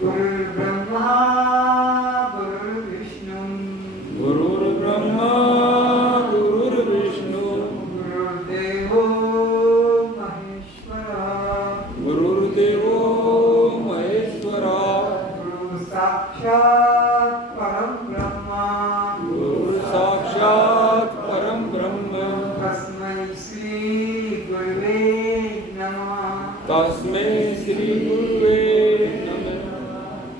गुरुर्ब्रह्मा गुरुर्विष्णु गुरुर्ब्रह्मा गुरुर्विष्णु गुरुर्देवो महेश्वरा गुरुर्देवो महेश्वरा गुरु साक्षात् परम ब्रह्मा गुरु साक्षात् परम ब्रह्म तस्मै श्री गुरुवे नमः तस्मै श्री गुरुवे नमः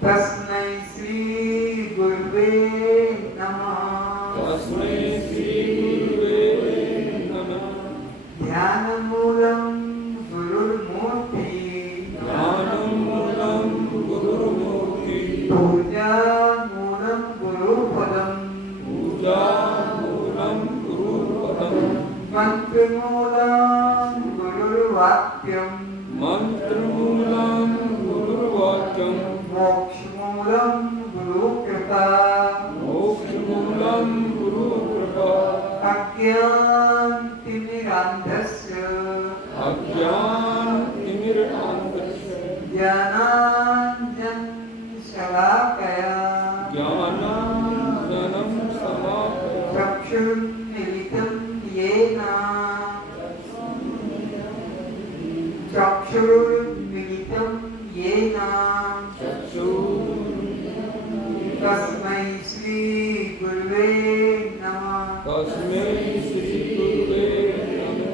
तस्मै श्री गुरुवे नमः तस्मै श्री गुरुवे नमः ध्यानमूलं गुरुर्मूर्ति ज्ञानमूलं गुरुर्मूर्ति पूजामूलं गुरुपदम् पूजामूलं गुरुपदम् मन्त्रमूलं गुरुर्वाक्यम् मन्त्रमूलं गुरुर्वाक्यं मोक्षमूलं गुरुकृपा मोक्षमूलं गुरुकृपा अज्ञानतिमिरान्धस्य अज्ञानतिमिरान्धस्य ज्ञानाञ्जनशलाकया ज्ञानाञ्जनं समापय चक्षुर्मिलितं येन चक्षुर्मिलितं येन तस्मै श्री गुरुवे नमः तस्मै श्री गुरुवे नमः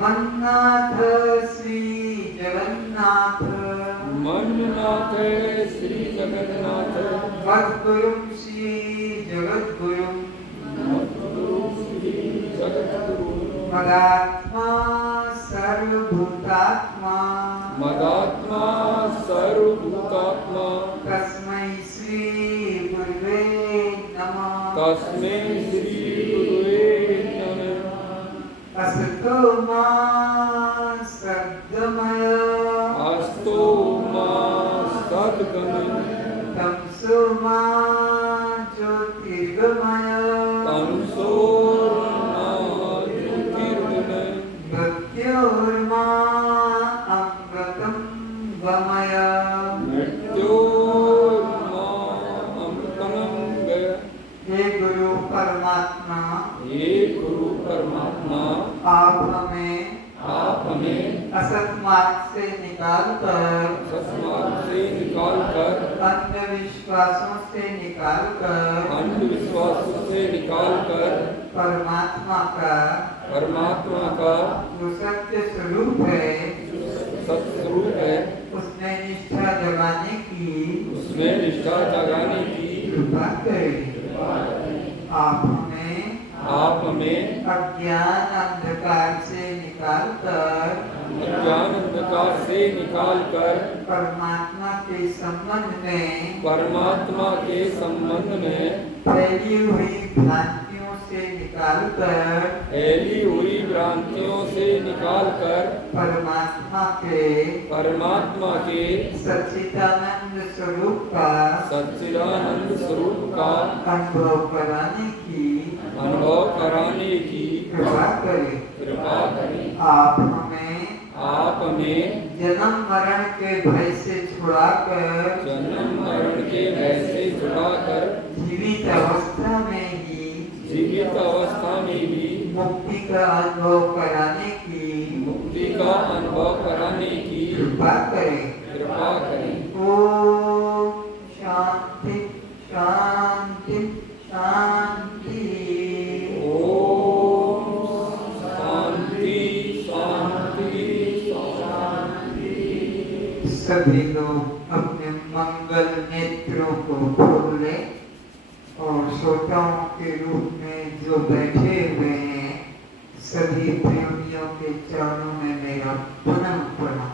मन्नाथ श्री जगन्नाथ मन्नाथ श्री जगन्नाथ मद्गुरुं श्री जगद्गुरुं मद्गुरु श्री जगद्गुरु मदात्मा सर्वभूतात्मा मदात्मा सर्वभूतात्मा तस्मै श्री गुरुवे नमः तस्मै श्री गुरुवे नमः असतो मा सद्गमय अस्तो मा सद्गमय तमसो मा ज्योतिर्गमय तमसो मा ज्योतिर्गमय मृत्योर्मा अमृतं गमय मृत्योर्मा अमृतं गय हे गुरु परमात्मा हे गुरु परमात्मा आप हमें असत मार्ग से निकालकर सत्मार्ग से निकालकर अंधविश्वासों से निकालकर अंधविश्वासों से निकालकर परमात्मा का जो सत्य स्वरूप है सत्स्वरूप है उसमें निष्ठा जगाने की उसमें निष्ठा जगाने की कृपा करें। आप हमें अज्ञान अंधकार से निकालकर परमात्मा के संबंध में फैली हुई भ्रांतियों से निकालकर परमात्मा के सच्चिदानंद स्वरूप का अनुभव कराने की कृपा करें। आप हमें जन्म मरण के भय से छुड़ाकर जीवित अवस्था में ही मुक्ति का अनुभव कराने की कृपा करें। ओम शांति शांति शांति। ओम शांति शांति शांति। सभी लोग अपने मंगल नेत्रों को खोल लें और श्रोताओं के रूप में जो बैठे हुए हैं सभी प्रेमियों के चरणों में मेरा पुनः प्रणाम।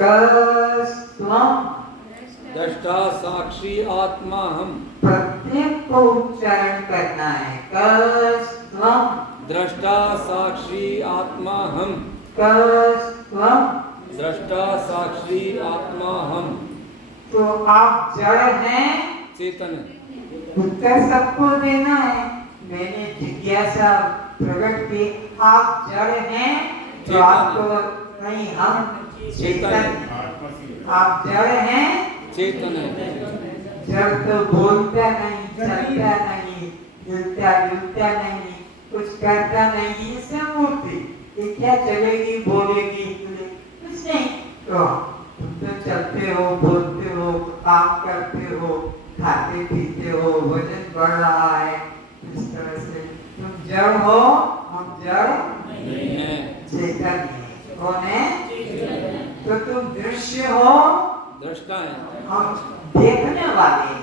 कस्त्वं दृष्टा साक्षी आत्मा हम प्रत्येक को उच्चारण करना है। कस्त्वं दृष्टा साक्षी आत्मा हम कस्त्वं दृष्टा साक्षी आत्मा हम। तो आप जड़ हैं, चेतन उत्तर सबको देना है। मैंने जिज्ञासा प्रकट किए। आप जड़ हैं तो चेतन आपको नहीं, हम चेतन। आप जड़ हैं, चेतन है। जड़ तो बोलता नहीं, चलता नहीं, हिलता डुलता नहीं, कुछ करता नहीं, ये सब मूर्ति। ये क्या चलेगी, बोलेगी, कुछ नहीं। तो तुम तो चलते हो, बोलते हो, काम करते हो, खाते पीते हो, वजन बढ़ रहा है, इस तरह से तुम जड़ हो, हम जड़ नहीं है, चेतन है। कौन है? तो तुम दृश्य हो, दृष्टा है। हम देखने वाले।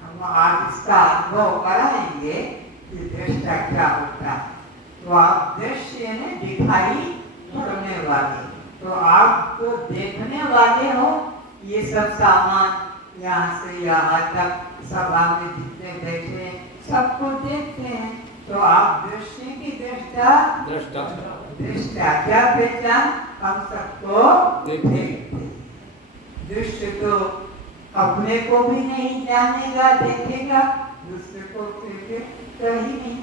हम आज इसका अनुभव कराएंगे कि दृष्टा क्या होता है। तो आप दृश्य यानी दिखाई पड़ने वाले, तो आप तो देखने वाले हो। ये सब सामान यहाँ से यहाँ तक सभा में जितने बैठे सबको देखते हैं, तो आप दृश्य की दृष्टा। दृष्टा दृष्टा क्या पहचान? हम सबको देखते। दृश्य तो अपने को भी नहीं जानेगा, देखेगा, दूसरे को कहीं नहीं।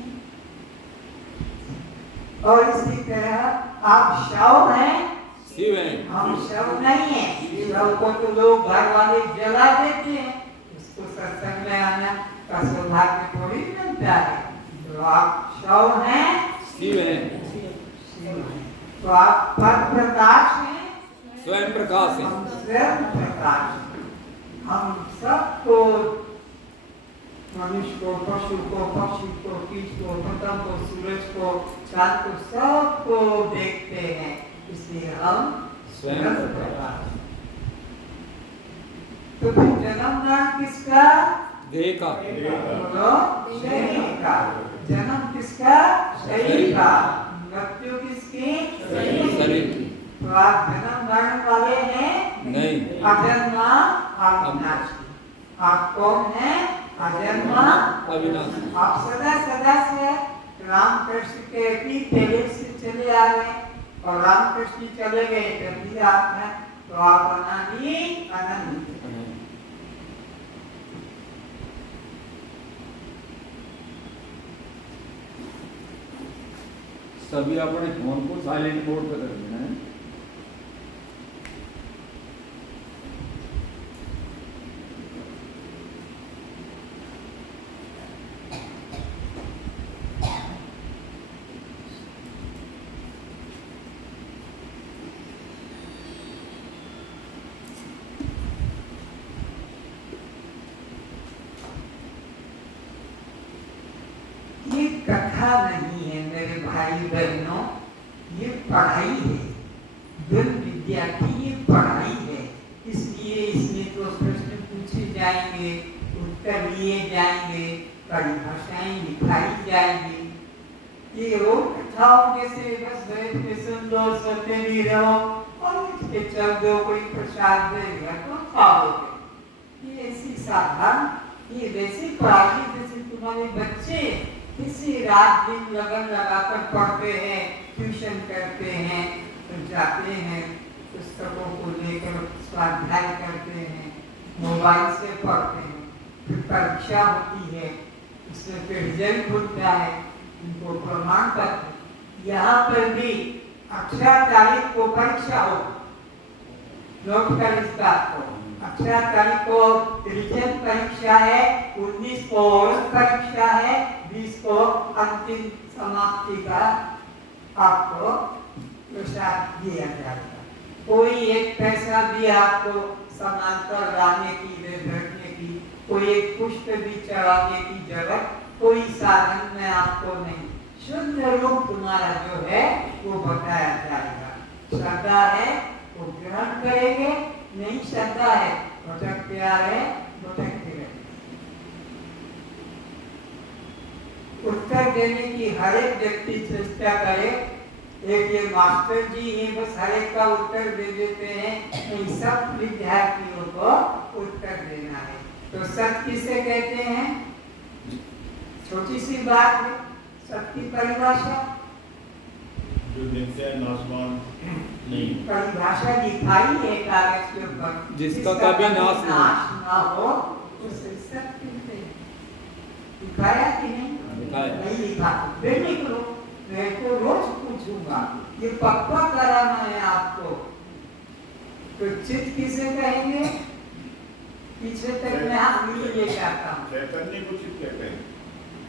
और इसी तरह आप शव हैं, शिव है। हम शव नहीं है। शव को तो लोग घर वाले जला देते हैं, उसको सत्संग में आना का सौभाग्य थोड़ी मिलता है। तो आप शव हैं, शिव है। तो आप पर प्रकाश हैं, स्वयं प्रकाश है। हम स्वयं प्रकाश। हम सबको, मनुष्य को, पशु को, पक्षी को, कीट को, पतंग को, सूरज को, चांद को, सबको देखते हैं, इसलिए हम स्वयं प्रकाश। तो फिर जन्म मरण किसका? देह का। बोलो, शरीर का। जन्म किसका? शरीर का। मृत्यु किसकी? शरीर की। तो आप जन्म मरण वाले हैं? नहीं। अजन्मा अविनाशी। आप कौन हैं? अजन्मा अविनाशी। आप सदा सदा से रामकृष्ण के भी पहले से चले आ रहे हैं, और रामकृष्ण चले गए तब भी आप हैं, तो आप अनादि अनंत। सभी अपने फोन को साइलेंट मोड पे कर देना है। ये कथा नहीं है मेरे भाई बहनों, ये पढ़ाई है। गुरु विद्या की ये पढ़ाई है, इसलिए इसमें तो प्रश्न पूछे जाएंगे, उत्तर लिए जाएंगे, परिभाषाएं लिखाई जाएंगी। ये वो कथाओं जैसे बस बैठ के सुन लो, सोते भी रहो और उठ के चल दो, कोई प्रसाद देगा तो खाओगे। ये ऐसी साधारण, ये वैसी पढ़ाई जैसे तुम्हारे बच्चे किसी रात दिन लगन लगाकर पढ़ते हैं, ट्यूशन करते हैं, तो जाते हैं, पुस्तकों को लेकर स्वाध्याय करते हैं, मोबाइल से पढ़ते हैं, फिर परीक्षा होती है, उसमें फिर रिजल्ट होता है, उनको प्रमाण पत्र। यहाँ पर भी 18 तारीख को परीक्षा हो, नोट कर इस बात को। 18 तारीख को रिजल्ट परीक्षा है, 19 को परीक्षा है, 20 को अंतिम समाप्ति का आपको प्रसाद दिया जाएगा। कोई एक पैसा भी आपको समांतर लाने की, बैठने की, कोई एक पुष्प भी चढ़ाने की जरूरत, कोई साधन में आपको नहीं। शुद्ध रूप तुम्हारा जो है वो बताया जाएगा। श्रद्धा है वो ग्रहण करेंगे, नहीं श्रद्धा है भटकते आ रहे, भटकते रहे। उत्तर देने की हर एक व्यक्ति चेष्टा करे। एक ये मास्टर जी हैं, बस हर एक का उत्तर दे देते हैं, नहीं, सब विद्यार्थियों को उत्तर देना है। तो सत्य किसे कहते हैं? छोटी सी बात है, सत्य की परिभाषा जो नित्य नाशवान नहीं, परिभाषा लिखाई है कागज के ऊपर, जिसका कभी नाश ना हो, उसे सत्य कहते हैं। लिखाया कि नहीं? लिखाया। नहीं लिखा, फिर लिख लो। मैं तो रोज पूछूंगा, ये पक्का कराना है आपको। तो चित्त किसे कहेंगे? पीछे तक मैं हाथ ले जाता हूँ। चैतन्य को चित्त कहते हैं।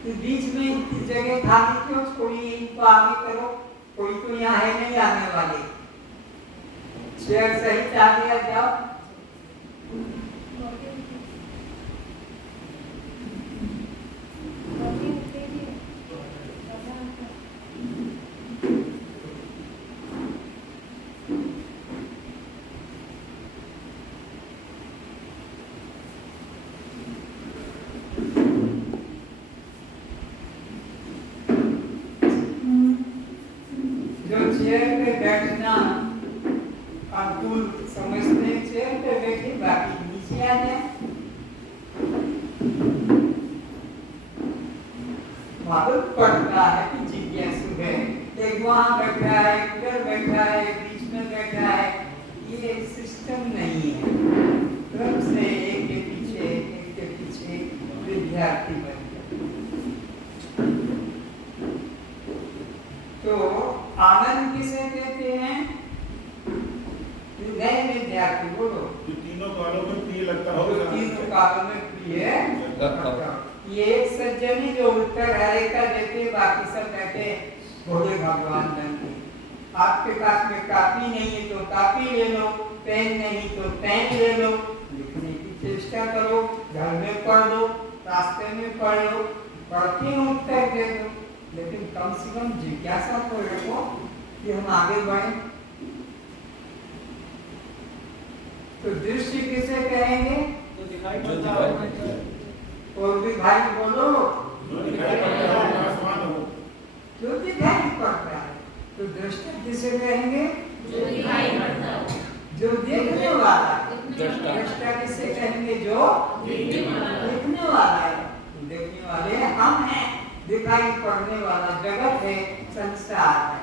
तो बीच में इतनी जगह खाली क्यों छोड़ी? इनको आगे करो, कोई तो यहाँ है नहीं आने वाले। चेयर सही चाह दिया जाओ। चेयर पे बैठना अनुकूल समझते हैं, चेयर पे बैठे, बाकी नीचे आ जाए। मालूम पड़ता है कि जिज्ञासु है। एक वहां बैठा है, एक उधर बैठा है, बीच में बैठा है। ये सिस्टम नहीं है। क्रम से एक के पीछे विद्यार्थी बन गया। तो आनंद किसे कहते हैं? नए विद्यार्थी बोलो। जो तीनों कालों में प्रिय लगता हो। जो तीनों कालों में प्रिय लगता। ये एक सज्जनी जो उत्तर हरे का देते, बाकी सब कहते भोले भगवान बन। आपके पास में कापी नहीं है तो कापी ले लो, पेन नहीं तो पेन ले लो, लिखने की चेष्टा करो, घर में पढ़ लो, रास्ते में पढ़ लो, पढ़ के उत्तर दे दो। लेकिन कम से कम जिज्ञासा तो रखो कि हम आगे बढ़े। तो दृष्टि किसे कहेंगे? जो दिखाई जो पड़ता दिखाई है। और भी भाई बोलो। जो दिखाई पड़ता हो, आसमान हो। जो दिखाई पड़ता है। तो दृष्टि किसे कहेंगे? जो दिखाई पड़ता है। जो देखने वाला है। दृष्टा। दृष्टा किसे कहेंगे? जो देखने वाला है। देखने वाले हम हैं। दिखाई पड़ने वाला जगत है, संसार है।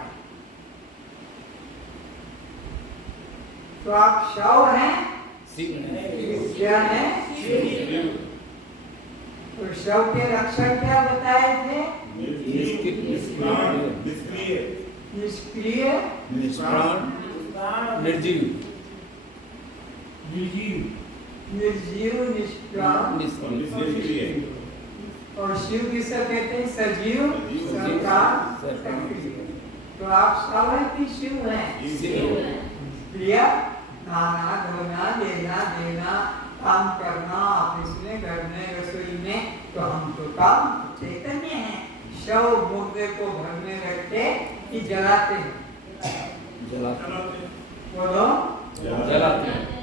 तो आप शव हैं? क्या है? तो शव के लक्षण क्या बताए थे? निष्क्रिय, निष्क्रिय, निष्प्राण, निर्जीव, निर्जीव, निष्प्राण निष्क्रिय। और शिव किसे कहते हैं? सजीव, सक्रिय। तो आप शव हैं कि शिव हैं? क्रिया, नहाना, धोना, लेना देना, काम करना, ऑफिस में, घर में, रसोई में, तो हम तो काम चैतन्य हैं। शव मुर्दे को घर में रखते कि जलाते हैं? जलाते, बोलो। जलाते।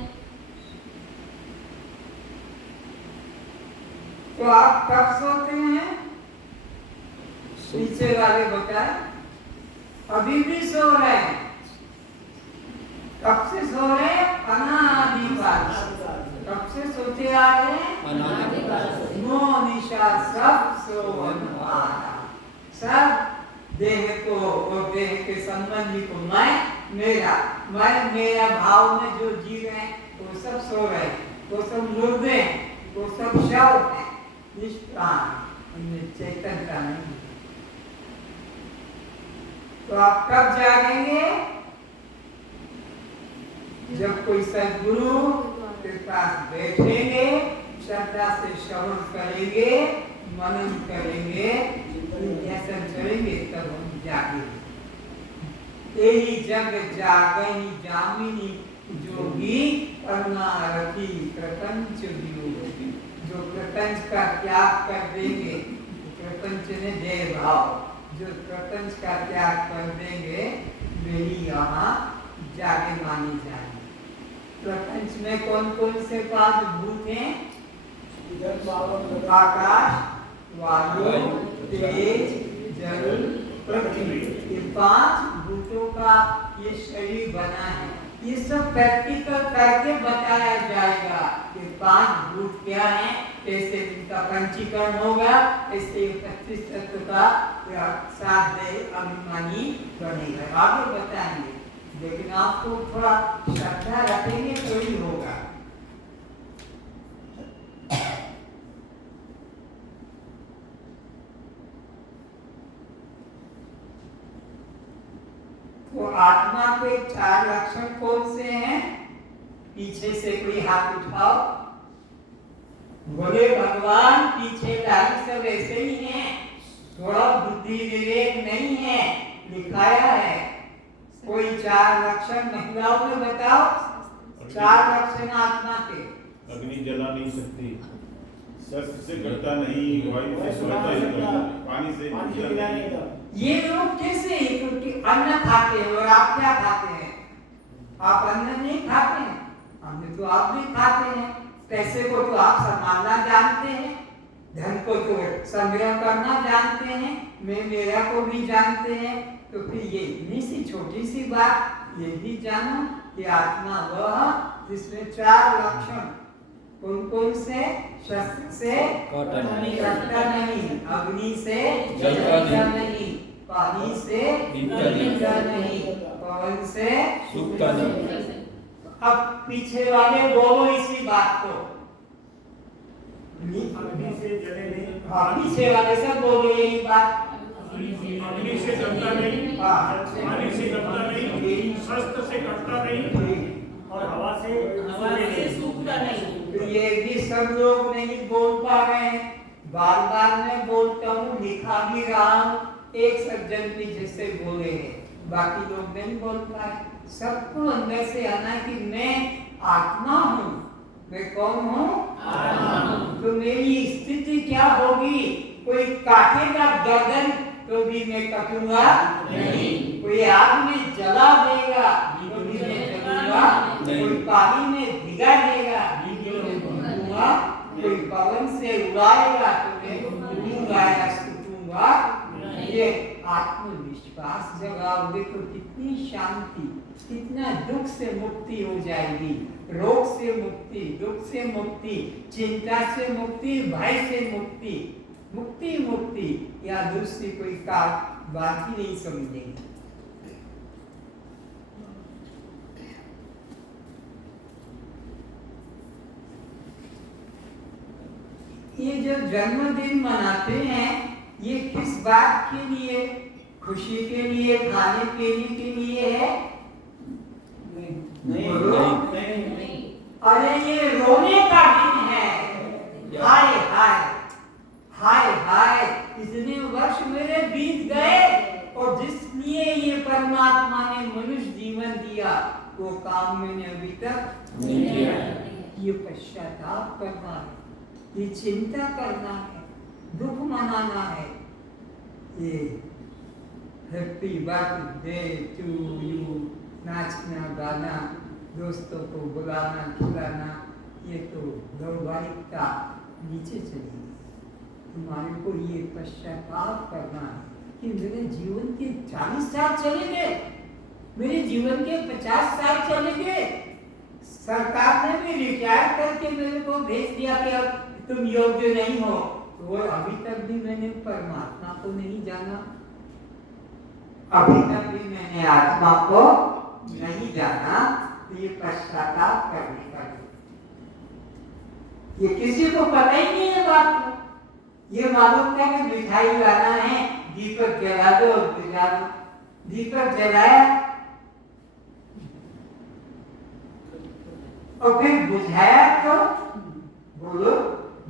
तो आप कब सोते हैं? नीचे वाले बताए। अभी भी सो रहे हैं। कब से सो रहे हैं? अनादिकाल। कब से सोते आ रहे हैं? अनादिकाल। नो निशा सब सोवन आया। सब देह को और देह के संबंधी को मैं मेरा भाव में जो जी रहे हैं वो सब सो रहे हैं, वो सब मुर्दे हैं, वो सब शव हैं, निष्प्राण, उनमें चैतन्यता नहीं। तो आप कब जागेंगे? जब कोई सद्गुरु के पास बैठेंगे, श्रद्धा से श्रवण करेंगे, मनन करेंगे, जिज्ञासा करेंगे, तब हम जागेंगे। यही जग जागही जामिनी जोगी करना रखी प्रपंच वियोगी। जो प्रपंच का त्याग कर देंगे, प्रपंच ने देह भाव, जो प्रपंच का त्याग कर देंगे वे ही यहाँ जागे माने जाएंगे। प्रपंच में कौन कौन से 5 भूत हैं? आकाश, वायु, तेज, जल, पृथ्वी। ये 5 भूतों का ये शरीर बना है। ये सब प्रैक्टिकल करके बताया जाएगा कि 5 भूत क्या हैं, कैसे इनका पंचीकरण होगा, कैसे 25 तत्व का 7 देह अभिमानी बनेगा। आगे बताएंगे, लेकिन आपको थोड़ा श्रद्धा रखेंगे तो ही होगा। वो आत्मा के 4 लक्षण कौन से हैं? पीछे से कोई हाथ उठाओ। बोले भगवान पीछे लाल सब ऐसे ही हैं, थोड़ा बुद्धि विवेक नहीं है, दिखाया है। कोई 4 लक्षण महिलाओं में बताओ, 4 लक्षण आत्मा के। अग्नि जला नहीं सकती, शस्त्र से कटता नहीं, वायु से सुलगता नहीं, पानी से जलता नहीं। ये लोग कैसे? क्योंकि अन्न खाते हैं और आप क्या खाते हैं? आप अन्न नहीं खाते हैं, अन्न तो आप भी खाते हैं। पैसे को तो आप संभालना जानते हैं, धन को तो संग्रह करना जानते हैं, मैं मेरा को भी जानते हैं। तो फिर ये इतनी सी छोटी सी बात ये भी जानो कि आत्मा वह जिसमें 4 लक्षण कौन कौन से? शस्त्र से कटता नहीं, अग्नि से जलता नहीं, पानी से भीगता नहीं, पवन से सूखता नहीं। अब पीछे वाले बोलो इसी बात को। अग्नि से जले नहीं, हाँ, पीछे वाले सब बोलो यही बात। अग्नि से जलता नहीं, पानी से जलता नहीं, शस्त्र से कटता नहीं, और हवा से सूखता नहीं। तो ये भी सब लोग नहीं बोल पा रहे हैं। बार बार मैं बोलता हूँ, लिखा भी रहा हूँ, एक सज्जन भी जैसे बोले हैं, बाकी लोग नहीं बोल पाए। सबको अंदर से आना है कि मैं आत्मा हूँ। मैं कौन हूँ? आत्मा हूँ। तो मेरी स्थिति क्या होगी? कोई काटेगा गर्दन तो भी मैं कटूंगा नहीं, कोई आग में जला देगा तो भी मैं जलूंगा नहीं, कोई पानी में भिगा देगा तो मैं भीगूंगा, कोई पवन से उड़ाएगा तो मैं उड़ूंगा या छूटूंगा। ये आत्मविश्वास जगाओ, देखो कितनी शांति, कितना दुख से मुक्ति हो जाएगी। रोग से मुक्ति, दुख से मुक्ति, चिंता से मुक्ति, भय से मुक्ति, मुक्ति मुक्ति, या दूसरी कोई बात ही नहीं समझेंगे। ये जो जन्मदिन मनाते हैं, ये किस बात के लिए? खुशी के लिए, खाने पीने के लिए है? नहीं। अरे ये रोने का दिन है। हाय हाय हाय हाय, इतने वर्ष मेरे बीत गए और जिस लिए ये परमात्मा ने मनुष्य जीवन दिया वो काम मैंने अभी तक नहीं किया। ये पश्चाताप करना है, ये चिंता करना है, दुख मनाना है। ये हैप्पी बर्थडे टू यू, नाचना गाना, दोस्तों को बुलाना खिलाना, ये तो व्यवहारिकता नीचे चली। तुम्हारे को ये पश्चाताप करना है कि मेरे जीवन के 40 साल चले गए, मेरे जीवन के 50 साल चले गए, सरकार ने भी रिटायर करके मेरे को भेज दिया कि अब तुम योग्य नहीं हो, तो अभी तक भी मैंने परमात्मा को नहीं जाना, अभी तक भी मैंने आत्मा को नहीं जाना। तो ये पश्चाताप करने का, ये किसी को पता ही नहीं है बात को। ये मालूम है कि मिठाई लाना है, दीपक जला दो और बुझा दो। दीपक जलाया और फिर बुझाया तो बोलो,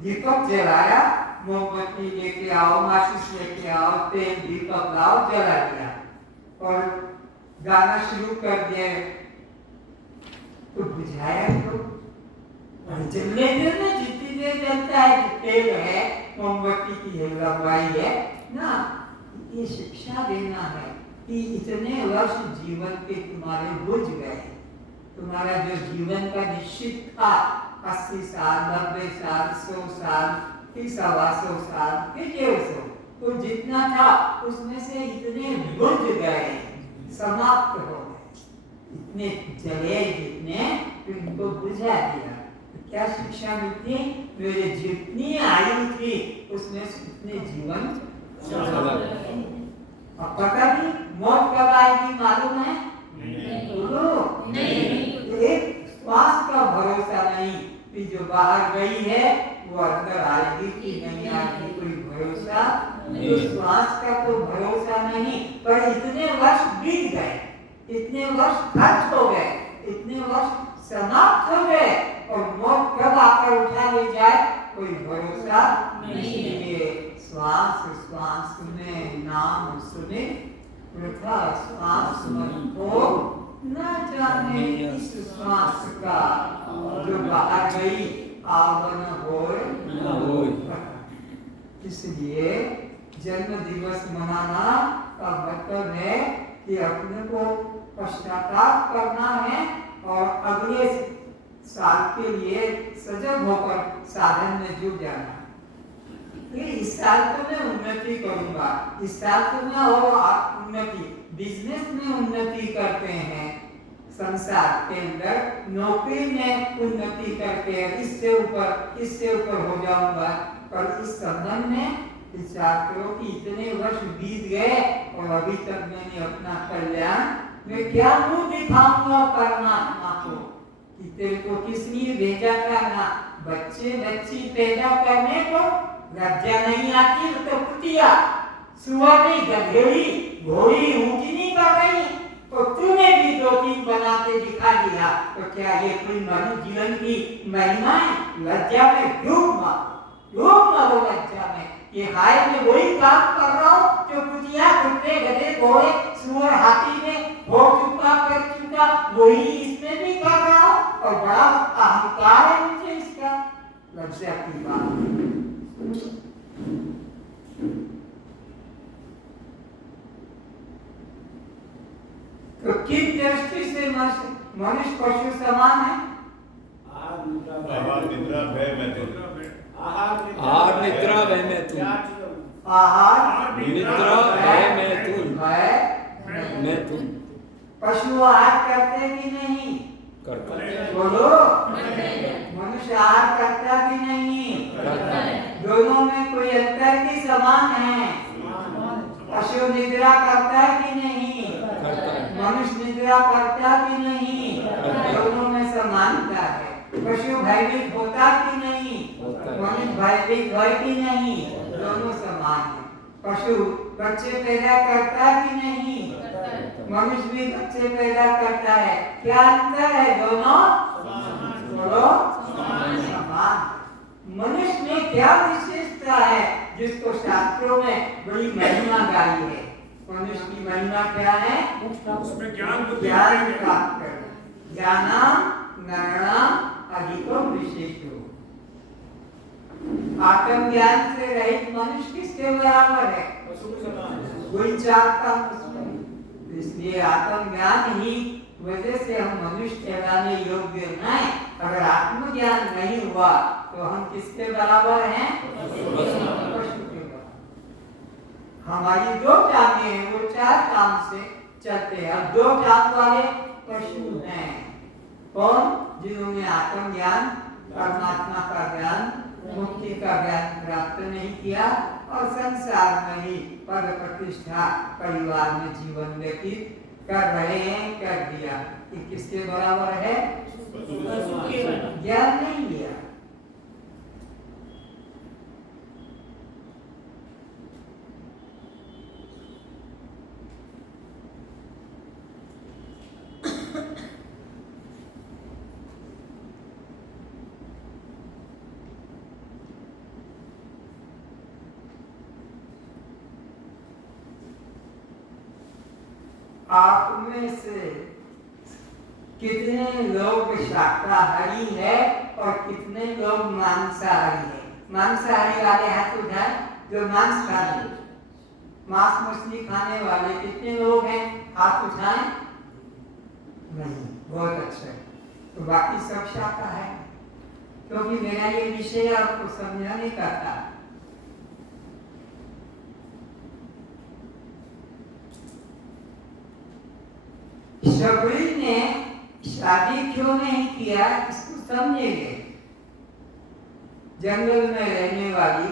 दीपक जलाया, मोमबत्ती लेके आओ, माचिस लेके आओ, तेल दीपक लाओ, जला दिया और गाना शुरू कर दिया, तो बुझाया तो जलने देना, जितनी देर जलता है, तेल है, मोमबत्ती की है, लंबाई है ना। ये शिक्षा देना है कि इतने वर्ष जीवन के तुम्हारे बुझ गए, तुम्हारा जो जीवन का निश्चित था 80 साल, 90 साल, 100 साल, फिर 125 साल, फिर 150, तो जितना था उसमें से इतने बुझ गए, समाप्त हो गए, इतने जले जितने, उनको बुझा दिया। तो क्या शिक्षा मिलती है? मेरे जितनी आयु थी उसमें से इतने जीवन अब पता नहीं मौत कब आएगी मालूम है? बोलो नहीं। एक श्वास का भरोसा नहीं कि जो बाहर गई है वो अंदर आएगी कि नहीं आएगी, कोई भरोसा नहीं। तो श्वास का तो भरोसा नहीं, पर इतने वर्ष बीत गए, इतने वर्ष खर्च हो गए, इतने वर्ष समाप्त हो गए और मौत कब आकर उठा ले जाए कोई भरोसा नहीं है। श्वास श्वास में नाम सुने, वृथा श्वास मत हो, न जाने इस श्वास का जो बाहर गई आवन होए। इसलिए जन्म दिवस मनाना का मतलब है कि अपने को पश्चाताप करना है और अगले साल के लिए सजग होकर साधन में जुट जाना। इस साल तो मैं उन्नति करूंगा, इस साल तो मैं और उन्नति, बिजनेस में उन्नति करते हैं, संसार के अंदर नौकरी में उन्नति करके इससे ऊपर हो जाऊंगा। पर इस संबंध में विचार करो कि इतने वर्ष बीत गए और अभी तक मैंने अपना कल्याण मैं क्या मुंह दिखाऊंगा परमात्मा को कि तेरे को किस लिए भेजा था। ना बच्चे बच्ची पैदा करने को लज्जा नहीं आती तो कुतिया सुअरी गधेड़ी घोड़ी ऊँची कर रही, तो तूने भी 2-3 बना के दिखा दिया, तो क्या ये कोई मनुष्य जीवन की महिमा है? लज्जा में डूब मारो लज्जा में। ये हाय मैं वही काम कर रहा हूँ जो कुतिया कुत्ते गधे घोड़े सुअर हाथी में हो चुका कर चुका, वही इसमें भी कर रहा हूँ और बड़ा अहंकार है मुझे इसका। लज्जा की बात। तो किस दृष्टि से मनुष्य पशु समान है? आहार निद्रा भय मैथुन। आहार निद्रा भय मैथुन। आहार निद्रा भय मैथुन। पशु आहार करते कि नहीं? करता बोलो। मनुष्य आहार करता कि नहीं? करता है। दोनों में कोई अंतर की समान है? पशु निद्रा करता है कि नहीं? करता है। मनुष्य निद्रा करता कि नहीं? दोनों में समानता है। पशु भयभीत होता कि नहीं? मनुष्य भयभीत है कि नहीं? दोनों समान है। पशु बच्चे पैदा करता कि नहीं? मनुष्य भी बच्चे पैदा करता है। क्या अंतर है? दोनों बोलो समान। मनुष्य में क्या विशेषता है जिसको शास्त्रों में बड़ी महिमा गाई है? मनुष्य की महिमा क्या है? उसमें ज्ञान प्राप्त करना। ज्ञानम नरणम अधिकम विशेषो। आत्म ज्ञान से रहित मनुष्य किसके बराबर है? कोई चाहता उसमें। इसलिए आत्म ज्ञान ही वजह से हम मनुष्य कहलाने योग्य नहीं। अगर आत्मज्ञान नहीं हुआ तो हम किसके बराबर हैं? पशु के बराबर। हमारी 2 टांगे हैं, वो 4 टांग से चलते हैं। अब 2 टांग वाले पशु हैं। कौन? जिन्होंने आत्म ज्ञान, परमात्मा का ज्ञान, मुक्ति का ज्ञान प्राप्त नहीं किया और संसार में ही पद प्रतिष्ठा परिवार में जीवन व्यतीत कर रहे हैं, कर दिया। ये किसके बराबर है? ज्ञान नहीं लिया। आप में से कितने लोग शाकाहारी है और कितने लोग मांसाहारी है? मांसाहारी वाले हाथ उठाए जो मांस खाते, मांस मछली खाने वाले कितने लोग हैं? हाथ उठाए। नहीं, बहुत अच्छा है। तो बाकी सब शाकाहारी है, क्योंकि मेरा ये विषय आपको समझाने का था। शबरी ने शादी क्यों नहीं किया इसको समझेंगे। जंगल में रहने वाली,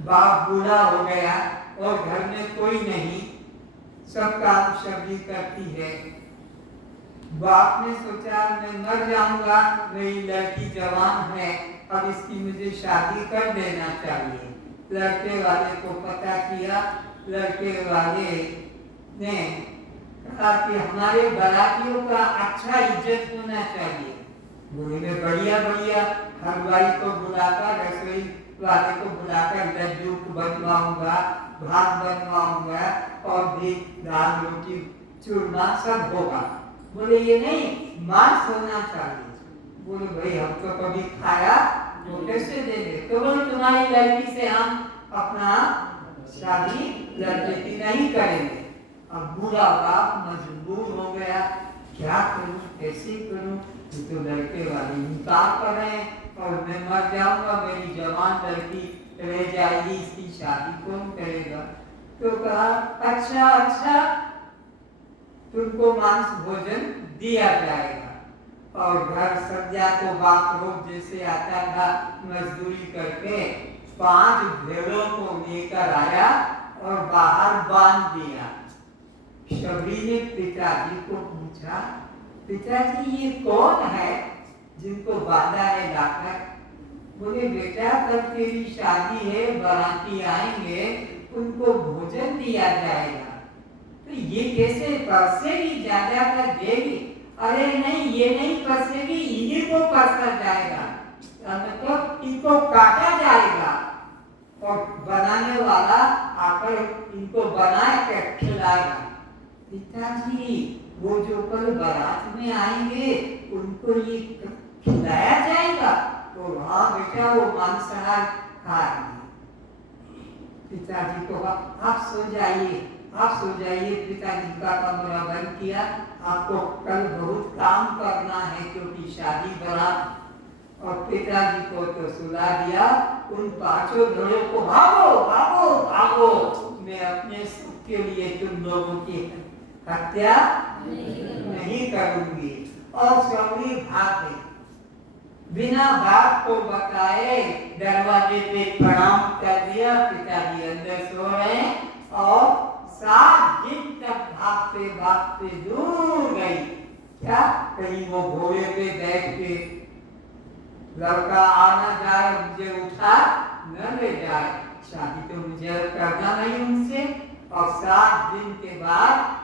बाप बूढ़ा हो गया और घर में कोई नहीं, सब काम शबरी करती है। बाप ने सोचा मैं मर जाऊंगा, मेरी लड़की जवान है, अब इसकी मुझे शादी कर देना चाहिए। लड़के वाले को पता किया, लड़के वाले ने कहा कि हमारे बारातियों का अच्छा इज्जत होना चाहिए। बोले मैं बढ़िया बढ़िया हलवाई को बुलाकर, रसोई वाले को बुलाकर लड्डू बनवाऊंगा, भात बनवाऊंगा और भी दाल रोटी चूरमा सब होगा। बोले ये नहीं, मांस होना चाहिए। बोले भाई हम तो कभी खाया तो कैसे दे दे? तो बोले तुम्हारी लड़की से हम अपना शादी लड़के की नहीं करेंगे। अब बुरा बाप मजबूर हो गया, क्या करूं, कैसे करूं? तो लड़के वाले इनकार कर रहे हैं और मैं मर जाऊंगा, मेरी जवान लड़की रह जाएगी, इसकी शादी कौन करेगा? तो कहा अच्छा अच्छा, तुमको मांस भोजन दिया जाएगा। और घर सज्जा को बाप लोग जैसे आता था मजदूरी करके 5 भेड़ों को लेकर आया और बाहर बांध दिया। शबरी ने पिताजी को पूछा, पिताजी ये कौन है जिनको बांधा है लाकर? बोले बेटा कल तेरी शादी है, बाराती आएंगे, उनको भोजन दिया जाएगा। तो ये कैसे परसेगी, ज्यादा कर देगी? अरे नहीं, ये नहीं परसेगी, इन्हीं को परसा जाएगा, मतलब इनको काटा जाएगा और बनाने वाला आकर इनको बना के खिलाएगा। पिताजी वो जो कल बारात में आएंगे उनको ये खिलाया जाएगा? तो हाँ बेटा वो मांसाहार खाएंगे। पिताजी को आप सो जाइए, आप सो जाइए। पिताजी का कमरा बंद किया, आपको कल बहुत काम करना है क्योंकि शादी बारात। और पिताजी को तो सुला दिया। उन 5 घोड़ों को भागो भागो भागो, मैं अपने सुख के लिए तुम लोगों की हत्या नहीं करूंगी। और शबरी भाग गई बिना बाप को बताए, दरवाजे पे प्रणाम कर दिया। पिताजी अंदर सो रहे और 7 दिन तक भागते भागते दूर गई। क्या कहीं वो घोड़े पे बैठ के लड़का आना जाए, मुझे उठा न ले जाए, शादी तो मुझे करना नहीं उनसे। और 7 दिन के बाद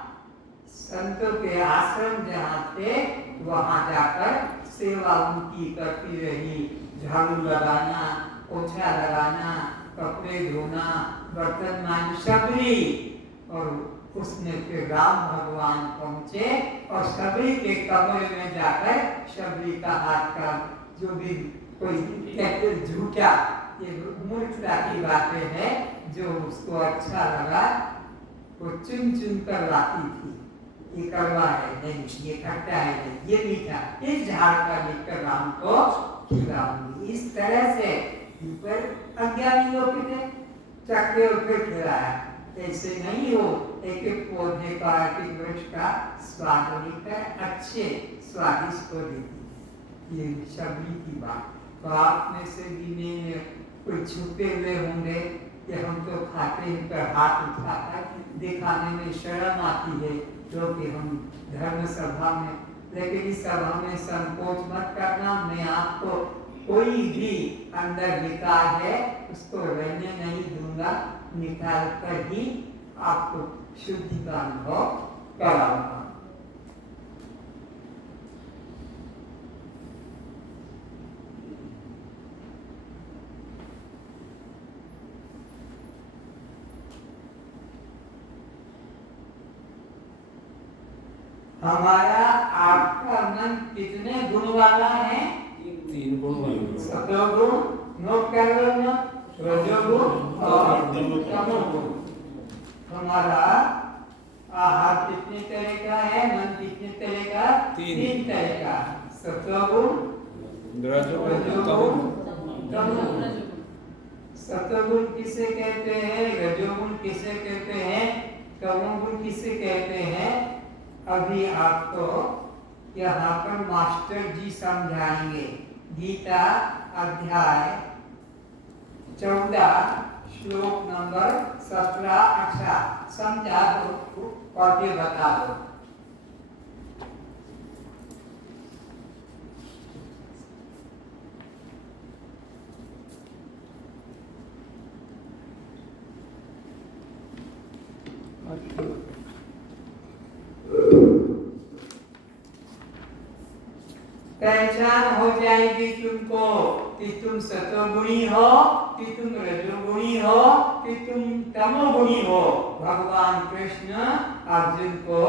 संतों के आश्रम जहाँ थे वहां जाकर सेवा उनकी करती रही। झाड़ू लगाना, पोछा लगाना, कपड़े धोना, बर्तन मांजना, शबरी। और उसमें फिर राम भगवान पहुंचे और शबरी के कमरे में जाकर शबरी का हाथ का जो भी कोई कहते झूठा, ये मूर्खता की बातें हैं, जो उसको अच्छा लगा वो चुन चुन कर लाती थी। ये कड़वा है नहीं, ये खट्टा है नहीं, ये मीठा, इस झाड़ का लेकर राम को खिलाऊंगी। इस तरह से पर अज्ञानी लोग थे, चक्के उठे खिलाया। ऐसे नहीं हो, एक एक पौधे का, एक एक वृक्ष का स्वाद लेकर अच्छे स्वादिष्ट हो देती। ये शबरी की बात। तो आप में से भी में कोई छुपे हुए होंगे कि हम तो खाते हैं, पर हाथ उठाकर दिखाने में शर्म आती है क्योंकि हम धर्म सभा में, लेकिन इस सभा में संकोच मत करना। मैं आपको कोई भी अंदर विकार है उसको रहने नहीं दूंगा, निकाल कर ही आपको शुद्धि का अनुभव कराऊंगा। हमारा आपका मन कितने गुण वाला है? 3 गुण वाले। सतोगुण, नोट कर लो ना, रजोगुण और तमोगुण। हमारा आहार कितने तरह का है, मन कितने तरह का? 3 तरह का। सतोगुण, रजोगुण, तमोगुण। सतोगुण किसे कहते हैं, रजोगुण किसे कहते हैं, तमोगुण किसे कहते हैं? अभी आपको यहाँ पर मास्टर जी समझाएंगे। गीता अध्याय 14 श्लोक नंबर 17-18 समझा दो, पढ़ के बता दो। पहचान हो जाएगी तुमको कि तुम सतोगुणी हो, कि तुम रजोगुणी हो, कि तुम तमोगुणी हो। भगवान कृष्ण अर्जुन को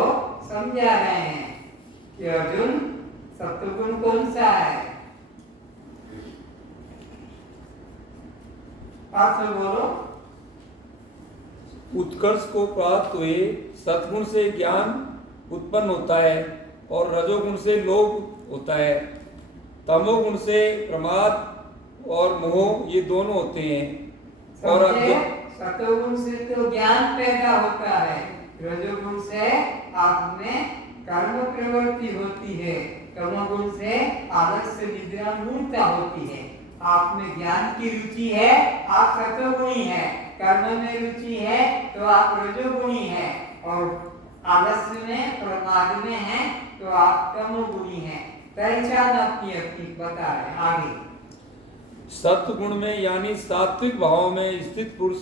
समझा रहे हैं कि अर्जुन सत्वगुण कौन सा है। आप सब बोलो। उत्कर्ष को प्राप्त हुए सत्गुण से ज्ञान उत्पन्न होता है और रजोगुण से लोभ होता है। तमोगुण से प्रमाद और मोह ये दोनों होते हैं। और सतोगुण से तो ज्ञान पैदा होता है, रजोगुण से आप में कर्म प्रवृत्ति होती है, तमोगुण से आलस्य निद्रा मूर्ता होती है। आप में ज्ञान की रुचि है, आप सतोगुणी है। कर्म में रुचि है तो आप रजोगुणी है, और आलस्य में प्रमाद में है तो आप तमोगुणी है। पहचान अपनी अपनी बता रहे आगे। सत्गुण में यानी सात्विक भाव में स्थित पुरुष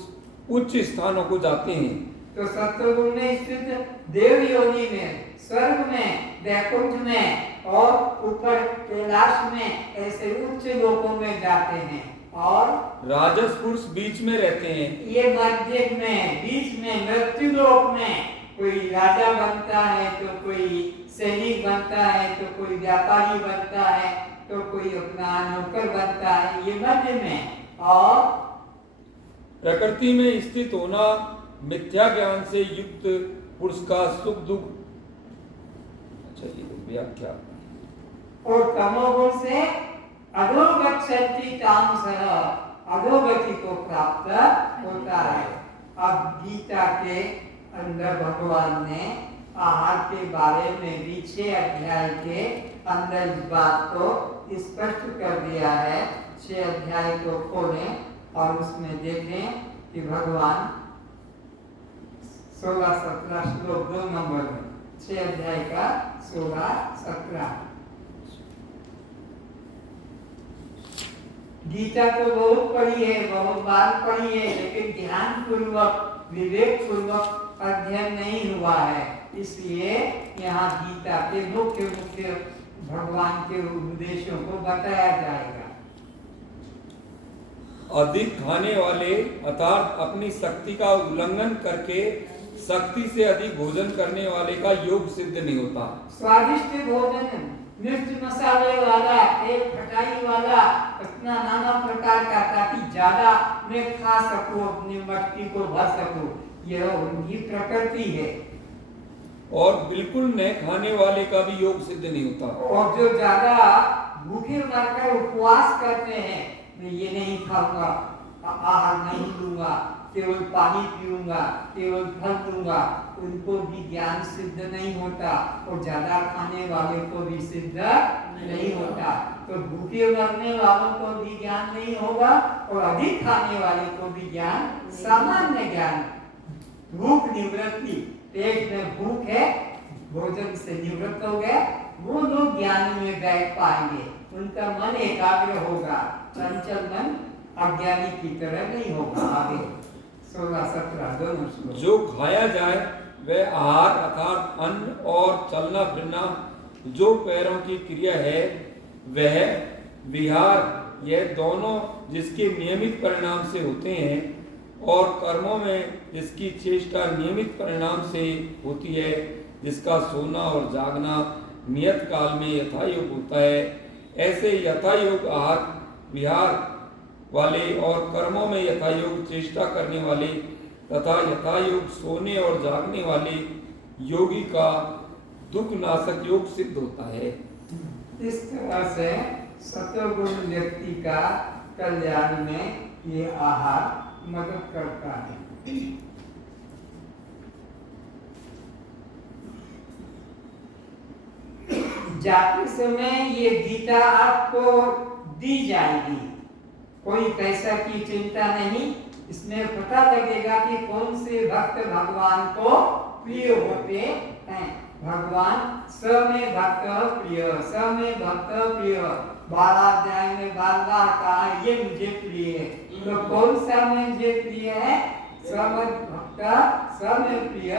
उच्च स्थानों को जाते हैं। तो सत्वगुण में स्थित देव योनि में, स्वर्ग में, वैकुंठ में और ऊपर कैलाश में ऐसे उच्च लोकों में जाते हैं। और राजस पुरुष बीच में रहते हैं। ये मध्य में, बीच में, मृत्यु लोक में कोई राजा बनता है तो कोई सैनिक बनता है तो कोई व्यापारी बनता है तो कोई अपना नौकर बनता है, ये मध्य में। और प्रकृति में स्थित होना मिथ्या ज्ञान से युक्त पुरुष का सुख दुख। अच्छा ये व्याख्या। और तमोगुण से अधोगच्छति तामसः, अधोगति को प्राप्त होता है। अब गीता के अंदर भगवान ने आहार के बारे में भी 6 अध्याय के अंदर इस बात को स्पष्ट कर दिया है। 6 अध्याय को खोलें और उसमें देखें कि भगवान 16-17 श्लोक 2 नंबर में, 6 अध्याय का 16-17। गीता तो बहुत पढ़ी है, बहुत बार पढ़ी है, लेकिन ध्यान पूर्वक विवेक पूर्वक अध्ययन नहीं हुआ है। इसलिए यहाँ गीता के मुख्य मुख्य भगवान के उपदेशों को बताया जाएगा। अधिक खाने वाले अर्थात अपनी शक्ति का उल्लंघन करके शक्ति से अधिक भोजन करने वाले का योग सिद्ध नहीं होता। स्वादिष्ट भोजन, मिर्च मसाले वाला, एक खटाई वाला, इतना नाना प्रकार का, ताकि ज्यादा मैं खा सकूं, अपनी मटकी को भर सकूं, यह उनकी प्रकृति है। और बिल्कुल न खाने वाले का भी योग सिद्ध नहीं होता। और जो ज्यादा भूखे मरकर उपवास करते हैं, मैं ये नहीं खाऊंगा, आहार नहीं लूंगा, केवल पानी पीऊंगा, केवल फल लूंगा, उनको भी ज्ञान सिद्ध नहीं होता। और ज्यादा खाने वाले को भी सिद्ध नहीं होता। तो भूखे मरने वालों को भी ज्ञान नहीं होगा और अधिक खाने वाले को भी ज्ञान, सामान्य ज्ञान, भूख निवृत्ति, पेट में भूख है, भोजन से निवृत्त हो गया, वो लोग ज्ञान में बैठ पाएंगे, उनका मन एकाग्र होगा, चंचल मन अज्ञानी की तरह नहीं होगा। आगे 16-17 दोनों श्लोक। जो खाया जाए वह आहार अर्थात अन्न, और चलना फिरना जो पैरों की क्रिया है वह विहार, यह दोनों जिसके नियमित परिणाम से होते हैं, और कर्मों में जिसकी चेष्टा नियमित परिणाम से होती है, जिसका सोना और जागना नियत काल में यथायोग होता है, ऐसे यथायोग आहार विहार वाले और कर्मों में यथायोग चेष्टा करने वाले तथा यथायोग सोने और जागने वाले योगी का दुख नाशक योग सिद्ध होता है। इस तरह से सत्वगुण व्यक्ति का कल्याण में ये आहार मदद करता है। जाते समय ये गीता आपको दी जाएगी, कोई पैसा की चिंता नहीं। इसमें पता लगेगा कि कौन से भक्त भगवान को प्रिय होते हैं। भगवान स में भक्त प्रिय, स में भक्त प्रिय, 12 अध्याय में बार-बार कहा ये मुझे प्रिय है। तो कौन सा मुझे प्रिय है? समद भक्त स में प्रिय।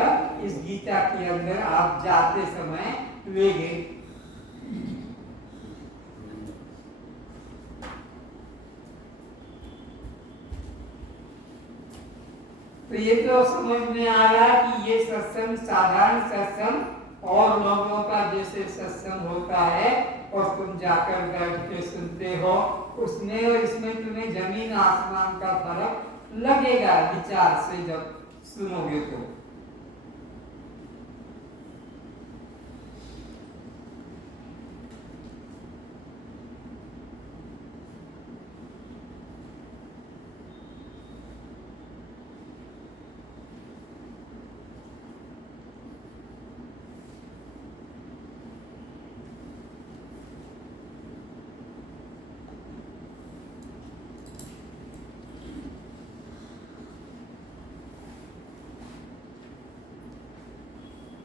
इस गीता के अंदर आप जाते समय लेंगे। तो ये तो समझ में आ रहा कि ये सत्संग साधारण सत्संग और लोगों का जैसे सत्संग होता है और तुम जाकर बैठ के सुनते हो, उसमें और इसमें तुम्हें जमीन आसमान का फर्क लगेगा विचार से जब सुनोगे तो।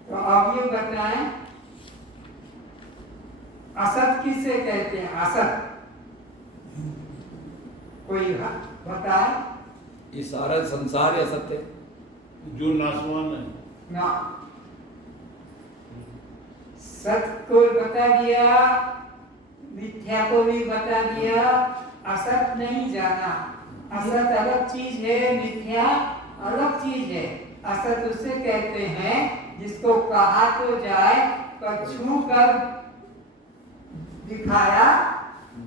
तो अब ये बताएं असत किसे कहते हैं? असत कोई बताए? ये सारा संसार ही असत्य है, जो नासवान है। ना सत को बता दिया, मिथ्या को भी बता दिया, असत नहीं जाना। असत अलग चीज है, मिथ्या अलग चीज है। असत उसे कहते हैं जिसको कहा तो जाए पर छू कर दिखाया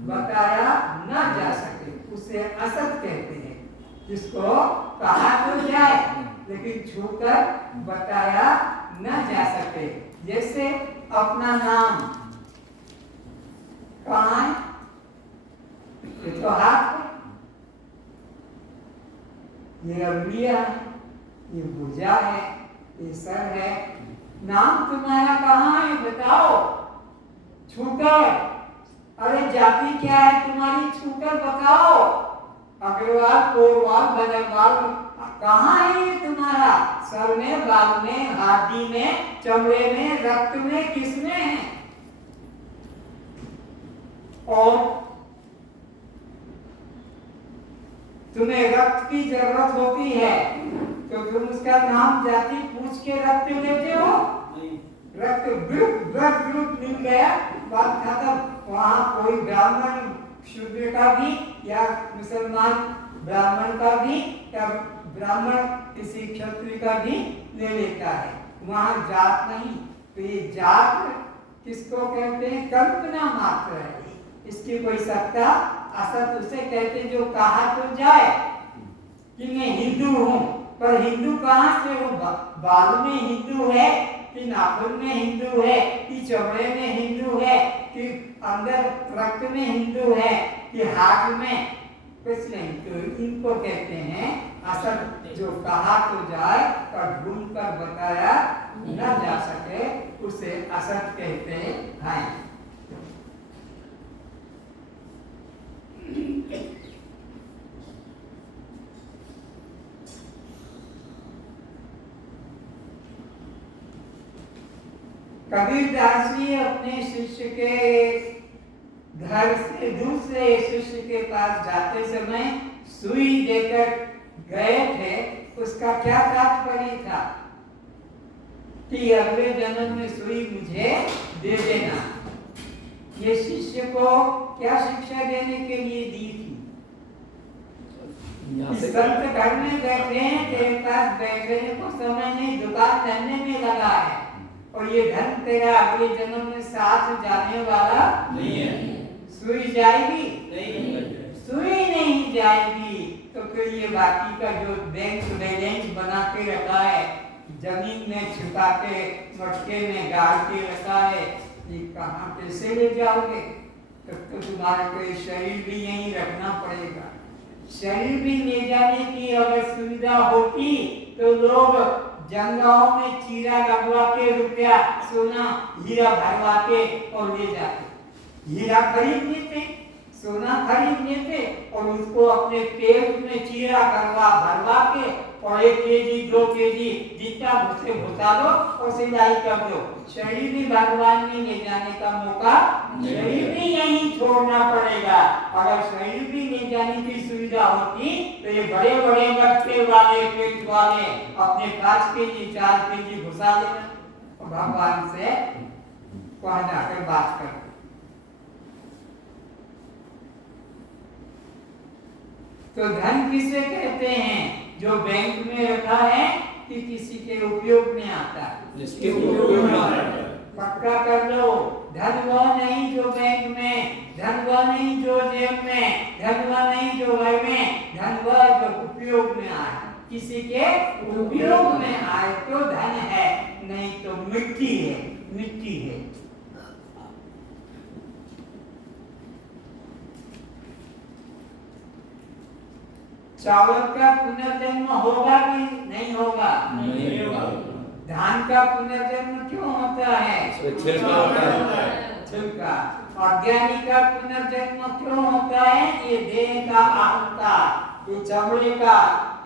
बताया ना जा सके, उसे असत कहते हैं। जिसको कहा तो जाए लेकिन छू कर बताया ना जा सके। जैसे अपना नाम, कान, ये तो हाथ है, ये अंगुलियां है, ये भुजा है, ये सर है। नाम तुम्हारा कहाँ है बताओ छूकर। अरे जाति क्या है तुम्हारी छूकर बताओ। अग्रवाल, कोरवाल, बदरवाल कहाँ है ये तुम्हारा? सर में, बाल में, हड्डी में, चमड़े में, रक्त में, किसमें है? और तुम्हें रक्त की जरूरत होती है तो तुम उसका नाम जाति पूछ के रक्त लेते हो? रक्त ब्लड ग्रुप मिल गया, बात खत्म। वहाँ कोई ब्राह्मण शूद्र का भी या मुसलमान ब्राह्मण का भी या ब्राह्मण किसी क्षत्रिय का भी ले लेता है, वहाँ जात नहीं। तो ये जात किसको कहते हैं? कल्पना मात्र है, इसकी कोई सत्ता असत उसे कहते जो कहा तो जाए कि मैं हिंदू हूँ, पर हिंदू कहाँ से हूँ? बाल में हिंदू है कि नाखून में हिंदू है कि चमड़े में हिंदू है कि अंदर रक्त में हिंदू है कि हाथ में? कुछ नहीं। तो इनको कहते हैं असत, जो कहा तो जाए पर ढूंढ कर बताया न जा सके, उसे असत कहते हैं। कबीरदास जी अपने शिष्य के घर से दूसरे शिष्य के पास जाते समय सुई देकर गए थे। उसका क्या तात्पर्य था? कि अगले जन्म में सुई मुझे दे देना। ये शिष्य को क्या शिक्षा देने के लिए दी थी? संत घर में बैठे हैं, तेरे पास बैठने को समय नहीं, दुकान करने में लगा है और ये धन तेरा अगले जन्म में साथ जाने वाला नहीं है। सुई जाएगी? नहीं, सुई नहीं जाएगी। तो फिर ये बाकी का जो बैंक बैलेंस बना के रखा है, जमीन में छुपा के मटके में गाड़ के रखा है, ये कहाँ कैसे ले जाओगे? तो तुम्हारा कोई शरीर भी यहीं रखना पड़ेगा। शरीर भी ले जाने की अगर सुविधा होती तो लोग जंगलों में चीरा लगवा के रुपया सोना हीरा भरवा के और ले जाते। हीरा खरीद लेते, सोना खरीद लेते और उसको अपने पेट में चीरा करवा भरवा के और 1 केजी 2 केजी जितना उससे घुसा दो और सिलाई कर दो। शरीर भी भगवान ने ले जाने का मौका, शरीर भी यहीं छोड़ना पड़ेगा। अगर शरीर भी ले जाने की सुविधा होती तो ये बड़े बड़े मटके वाले पेट वाले अपने 5 केजी 4 केजी घुसा देना और भगवान से वहां जाकर बात कर। तो धन किसे कहते हैं? जो बैंक में रखा है कि किसी के उपयोग में आता है? जिसके उपयोग में आता है। पक्का कर लो, धन वह नहीं जो बैंक में, धन वह नहीं जो जेब में, धन वह नहीं जो घर में, धन वह जो उपयोग में आए। किसी के उपयोग में आए तो धन है, नहीं तो मिट्टी है, मिट्टी है। चावल का पुनर्जन्म होगा कि नहीं होगा? नहीं होगा। धान का पुनर्जन्म क्यों होता है? छिलका होता है। छिलका। अज्ञानी का पुनर्जन्म क्यों होता है? ये देह का अहंकार, ये चमड़े का,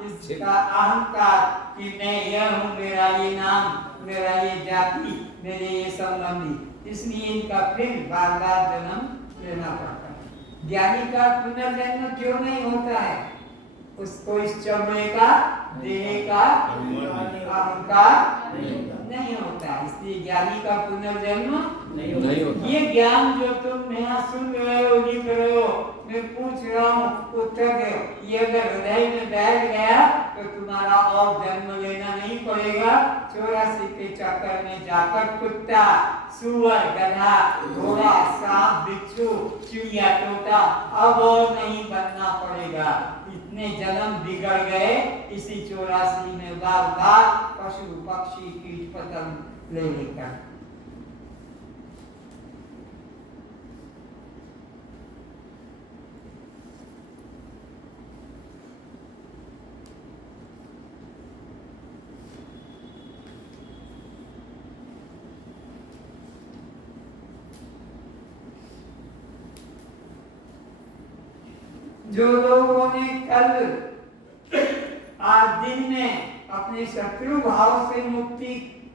इसका अहंकार कि मैं यह हूँ, मेरा ये नाम, मेरा ये जाति, मेरे ये संबंधी, इसलिए इनका फिर बार बार जन्म लेना पड़ता है। ज्ञानी का पुनर्जन्म क्यों नहीं होता है? उसको इस चमड़े का, देह का अहंकार नहीं होता, इसलिए ज्ञानी का पुनर्जन्म नहीं होता। ये ज्ञान जो तुम यहाँ सुन रहे हो, लिख रहे हो, मैं पूछ रहा हूँ, उत्तर दो, ये अगर हृदय में बैठ गया तो तुम्हारा और जन्म लेना नहीं पड़ेगा। 84 के चक्कर में जाकर कुत्ता, सुअर, गधा, घोड़ा, सांप, बिच्छू, चिड़िया, तोता अब और नहीं बनना पड़ेगा। इतने जन्म बिगड़ गए इसी 84 में, बार बार पशु पक्षी कीट पतंग ले लेकर। जो लोगों ने कल आज दिन में अपने शत्रु भाव से मुक्ति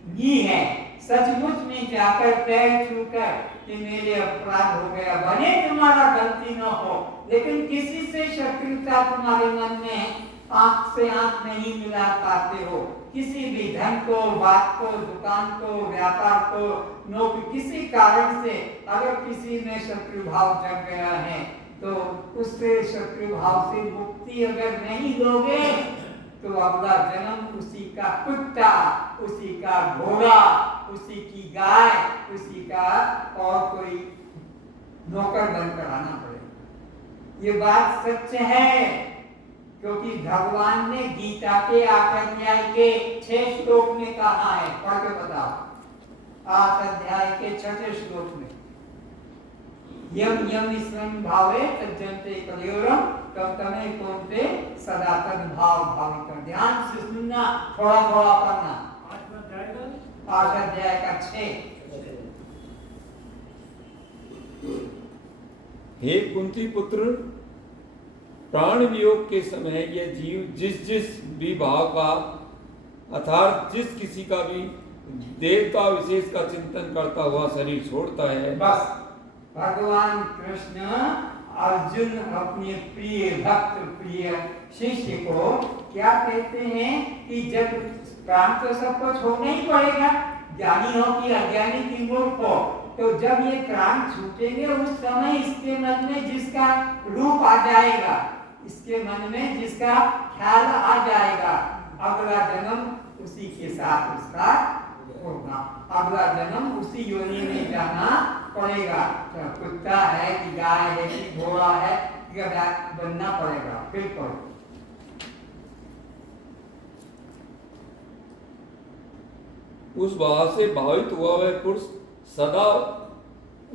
ली है, सचमुच में जाकर पैर छूकर कि मेरे अपराध हो गया, भले तुम्हारा गलती न हो, लेकिन किसी से शत्रुता तुम्हारे मन में आंख से आंख नहीं मिला पाते हो। किसी भी धन को, बात को, दुकान को, व्यापार को, नौकरी, किसी कारण से अगर किसी में शत्रु भाव जग गया है तो उससे शत्रु भाव से मुक्ति अगर नहीं दोगे तो अगला जन्म उसी का कुत्ता, उसी का घोड़ा, उसी की गाय, उसी का और कोई नौकर बनकर आना पड़ेगा। ये बात सच है, क्योंकि भगवान ने गीता के 8 अध्याय के 6 श्लोक में कहा है, पढ़ के बताओ। 8 अध्याय के 6 श्लोक में, यम यम ईश्वरं भावे तज्जन्ते कलियुगं तम तमे कौन्ते सदा तद भाव भावितं। ध्यान से सुनना, थोड़ा थोड़ा पढ़ना। 8 अध्याय का 6। हे कुंती पुत्र, प्राण वियोग के समय यह जीव जिस जिस भी भाव का अर्थात जिस किसी का भी देवता विशेष का चिंतन करता हुआ शरीर छोड़ता है। बस भगवान कृष्ण अर्जुन अपने प्रिय भक्त, प्रिय शिष्य को क्या कहते हैं कि जब प्राण तो सबको छोड़ना ही पड़ेगा, ज्ञानी हो कि अज्ञानी की मूर्ख हो, तो जब ये प्राण छूटेंगे उस समय इसके मन में जिसका रूप आ जाएगा, इसके मन में जिसका ख्याल आ जाएगा, अगला जन्म उसी के साथ उसका होगा, अगला जन्म उसी योनि में जाना पड़ेगा। तो कुत्ता है कि गाय है कि घोड़ा है, गधा बनना पड़ेगा। फिर पढ़ो। उस भाव से भावित हुआ वह पुरुष सदा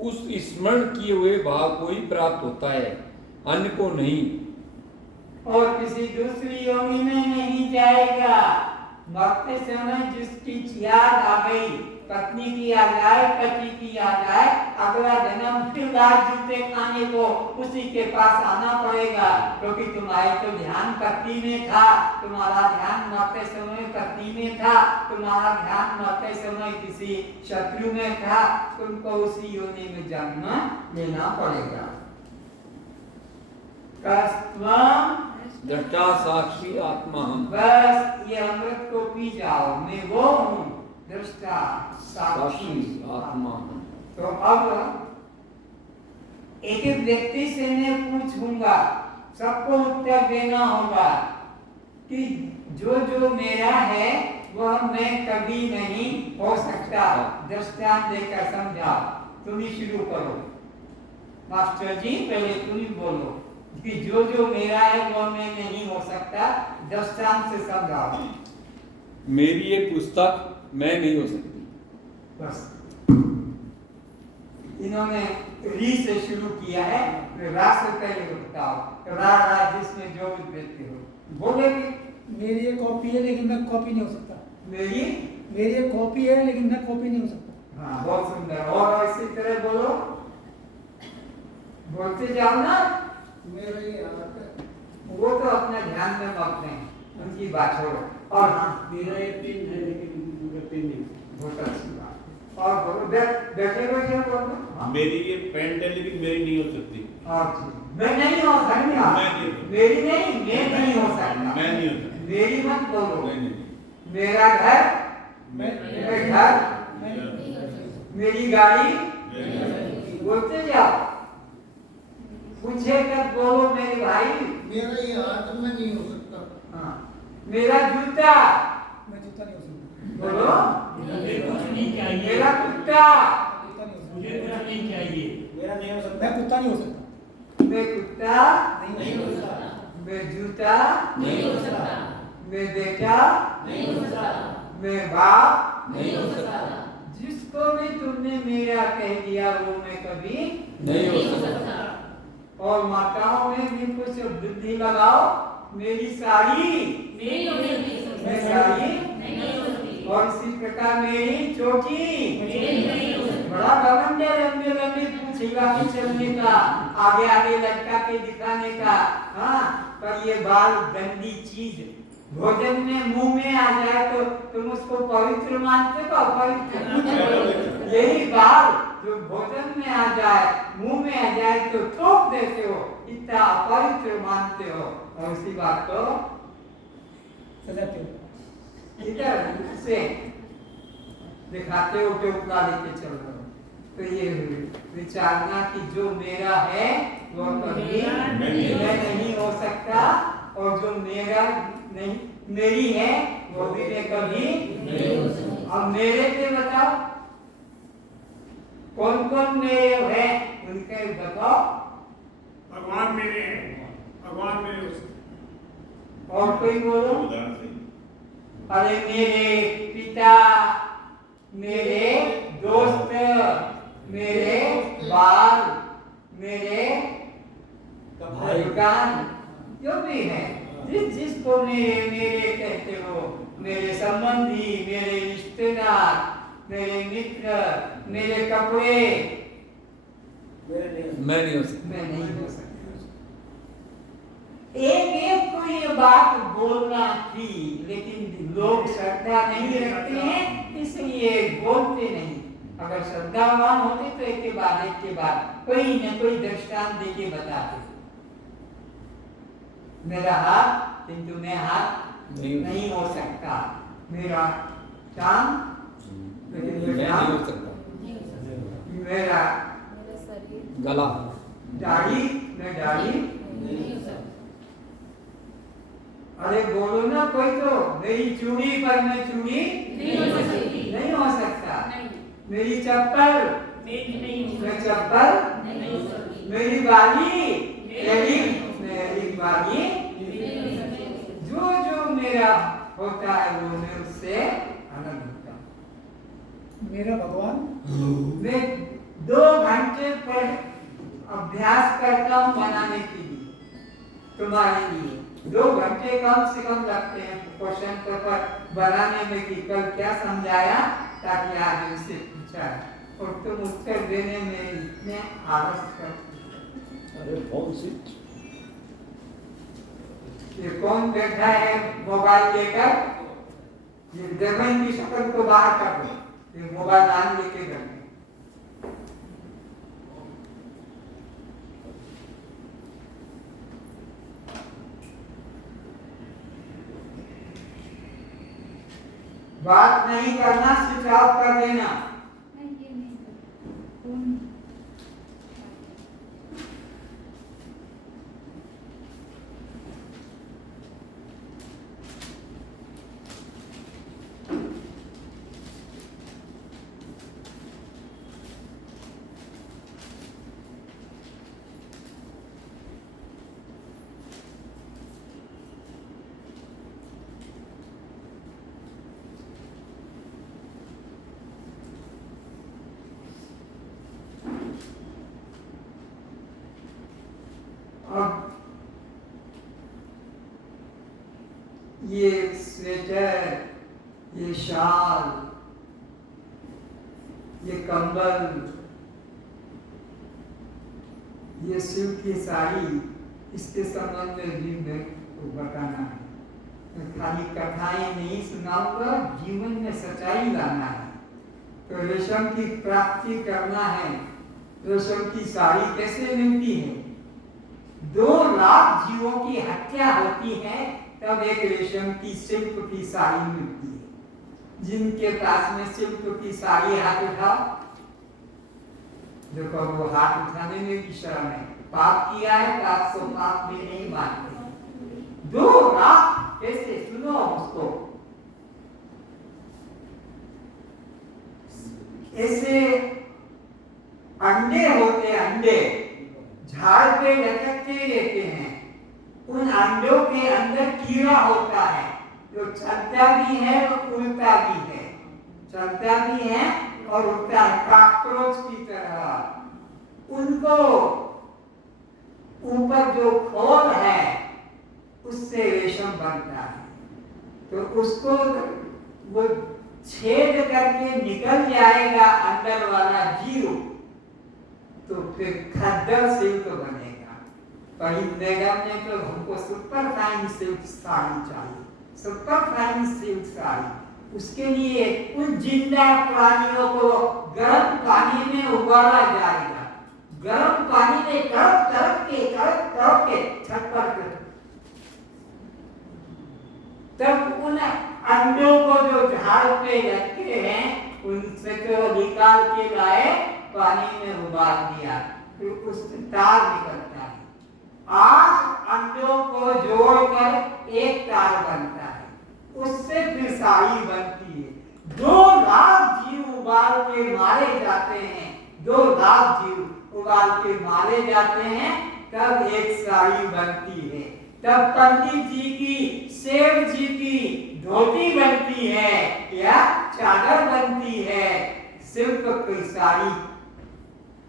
उस स्मरण किए हुए भाव को ही प्राप्त होता है, अन्य को नहीं, और किसी दूसरी योनि में नहीं जाएगा। मरते समय जिसकी याद आ गई, पत्नी की आ जाए, पति की आ जाए, अगला जन्म फिर लाल जूते खाने को उसी के पास आना पड़ेगा, क्योंकि तुम्हारे तो ध्यान पत्नी में था, तुम्हारा ध्यान मरते समय पत्नी में था, तुम्हारा ध्यान मरते समय किसी शत्रु में था, तुमको उसी योनि में जन्म लेना पड़ेगा। कस्त्वं दृष्टा साक्षी आत्मा हम। बस ये अमृत को पी जाओ, मैं वो हूँ, दृष्टा साक्षी आत्मा। तो अब एक एक व्यक्ति से मैं पूछूंगा, सबको उत्तर देना होगा कि जो जो मेरा है वह मैं कभी नहीं हो सकता। दृष्टांत देकर समझाओ। तुम ही शुरू करो मास्टर जी, पहले तुम ही बोलो कि जो जो मेरा है वह मैं नहीं हो सकता। दृष्टांत से समझाओ। मेरी ये पुस्तक मैं नहीं हो सकती। बस इन्होंने री से शुरू किया है, रा से पहले बताओ। रा जिसमें जो भी व्यक्ति हो बोलेगी। मेरी ये कॉपी है लेकिन मैं कॉपी नहीं हो सकता। मेरी ये कॉपी है लेकिन मैं कॉपी नहीं हो सकता। हाँ, बहुत सुंदर। और इसी तरह बोलो, बोलते जाओ ना। मेरा ये हाथ है। वो तो अपना ध्यान में मग्न है, उनकी बात छोड़ो। और हाँ, मेरा ये पेन है लेकिन मेरा पेन नहीं। बहुत अच्छी बात है। और बोलो, बैठे बोलो। हाँ। मेरी ये पैंट है लेकिन मेरी नहीं हो सकती। और मैं नहीं हो सकता। मैं नहीं। मेरी नहीं, मैं नहीं हो सकता। मैं नहीं हो सकता। मेरी मत बोलो। नहीं। मेरा घर, मैं घर, मैं- मेरी गाड़ी, मैं- बोलते जाओ। पूछे कर बोलो मेरे भाई। मेरा ये हाथ में नहीं हो सकता। हाँ, मेरा जूता, मैं जूता नहीं हो सकता। बोलो। मुझे कुछ नहीं चाहिए, मेरा कुत्ता, जूता नहीं हो मुझे कुछ नहीं चाहिए। मेरा नहीं हो सकता। सकता। मैं कुत्ता नहीं हो सकता। मैं कुत्ता, नहीं हो सकता। मैं जूता, नहीं हो सकता, मैं बेटा, नहीं हो सकता, मैं बाप। नहीं हो सकता, जिसको भी तुमने मेरा कह दिया वो मैं कभी। नहीं नहीं हो हो सकता। सकता, और माताओं में भी कुछ बुद्धि लगाओ। मेरी साड़ी, मेरी हो सकती, मैं साड़ी, नहीं हो सकती, और इसी प्रकार मेरी चोटी। मेरी नहीं हो सकती, बड़ा घमंड है लंबे लंबे पूछेगा के चलने का, आगे आगे लटका के दिखाने का। हाँ, पर ये बाल गंदी चीज भोजन में मुंह में आ जाए तो तुम उसको पवित्र मानते हो। पवित्र यही बाल जो भोजन में आ जाए, मुंह में आ जाए तो थूक देते हो, इतना अपवित्र मानते हो। और उसी बात को सजाते हो। इधर से दिखाते हो कि उतना लेके चल रहे हो। तो ये विचारना कि जो मेरा है वो कभी मैं नहीं हो सकता, और जो मेरा नहीं मेरी है वो भी मैं कभी नहीं हो सकती। अब मेरे पे बताओ कौन कौन मेरे हैं, उनके बताओ। भगवान मेरे हैं, भगवान मेरे हो सकते। और कोई बोलो। उदाहरण से अरे मेरे पिता, मेरे दोस्त, मेरे बाल, मेरे दुकान, जो भी है, जिसको मेरे मेरे कहते हो, मेरे संबंधी, मेरे रिश्तेदार, मेरे मित्र, मेरे कपड़े, मैं नहीं हो सकता। मैं नहीं हो सकता। एक एक को ये बात बोलना थी, लेकिन लोग श्रद्धा नहीं रखते हैं, इसलिए बोलते नहीं। अगर श्रद्धावान होते तो एक के बाद कोई न कोई दृष्टांत देके बताते। मेरा हाथ, किंतु मैं हाथ नहीं हो सकता। मेरा कान, लेकिन मैं मैं नहीं हो काम, सकता। नहीं हो सकता, मेरा मेरा शरीर गला दाढ़ी, मैं दाढ़ी। नहीं हो सकता, अरे बोलो ना कोई तो। मेरी चूड़ी पर मैं चूड़ी नहीं हो सकती, नहीं हो सकता। नहीं, मेरी चप्पल, मेरी नहीं हो मैं चप्पल। नहीं हो सकती, मेरी बाली, मेरी बाली। नहीं हो सकती, जो जो मेरा होता है वो मैं उससे आनंद होता हूँ। मेरा भगवान मैं 2 घंटे पर अभ्यास करता हूँ बनाने के लिए, तुम्हारे लिए। 2 घंटे कम से कम लगते हैं क्वेश्चन पेपर बनाने में कि कल क्या समझाया, ताकि आज इनसे पूछा है। और तुम उत्तर देने में इतने आलस करते। अरे कौन सी ये कौन बैठा है मोबाइल लेकर? ये देवन की शक्ल को बाहर कर दो। ये मोबाइल आन लेके बैठे। बात नहीं करना, स्विच ऑफ कर देना। ये स्वेटर, ये शाल, ये कंबल, ये सिल्क की साड़ी, इसके संबंध में भी मैं को बताना है। मैं खाली कथाएं नहीं सुनाऊंगा, जीवन में सच्चाई लाना है। तो रेशम की प्राप्ति करना है। रेशम की साड़ी कैसे मिलती है? 2 लाख जीवों की हत्या होती है तब एक रेशम की सिल्क की साड़ी मिलती है। जिनके पास में सिल्क की साड़ी हाथ उठाओ, देखो वो हाथ उठाने में भी शर्म है। पाप किया है तो आपको पाप में नहीं मानते। 2 लाख कैसे? सुनो उसको, ऐसे अंडे होते, अंडे झाड़ पे लटकते रहते हैं। उन अंडों के अंदर कीड़ा होता है जो चलता भी है और उड़ता भी है, चलता भी है और उड़ता है, कॉकरोच की तरह। उनको ऊपर जो खोल है उससे रेशम बनता है। तो उसको वो छेद करके निकल जाएगा अंदर वाला जीव, तो फिर खद्दर सिल्क बनेगा। कहीं मैडम ने तो हमको सुपर फाइन सिल्क साड़ी चाहिए, सुपर फाइन सिल्क साड़ी। उसके लिए उन जिंदा प्राणियों को गर्म पानी में उबाला जाएगा। गर्म पानी में तड़प के छत पर, तब उन अंडों को जो झाड़ पे लटके हैं उनसे तो निकाल के लाए, पानी में उबाल दिया, फिर उससे तार निकलता है। 8 अंडों को जोड़कर एक तार बनता है, उससे फिर साड़ी बनती है। 2 लाख जीव उबाल के मारे जाते हैं, 2 लाख जीव उबाल के मारे जाते हैं, तब एक साड़ी बनती है। तब पंडित जी की, सेठ जी की धोती बनती है या चादर बनती है। सिल्क की साड़ी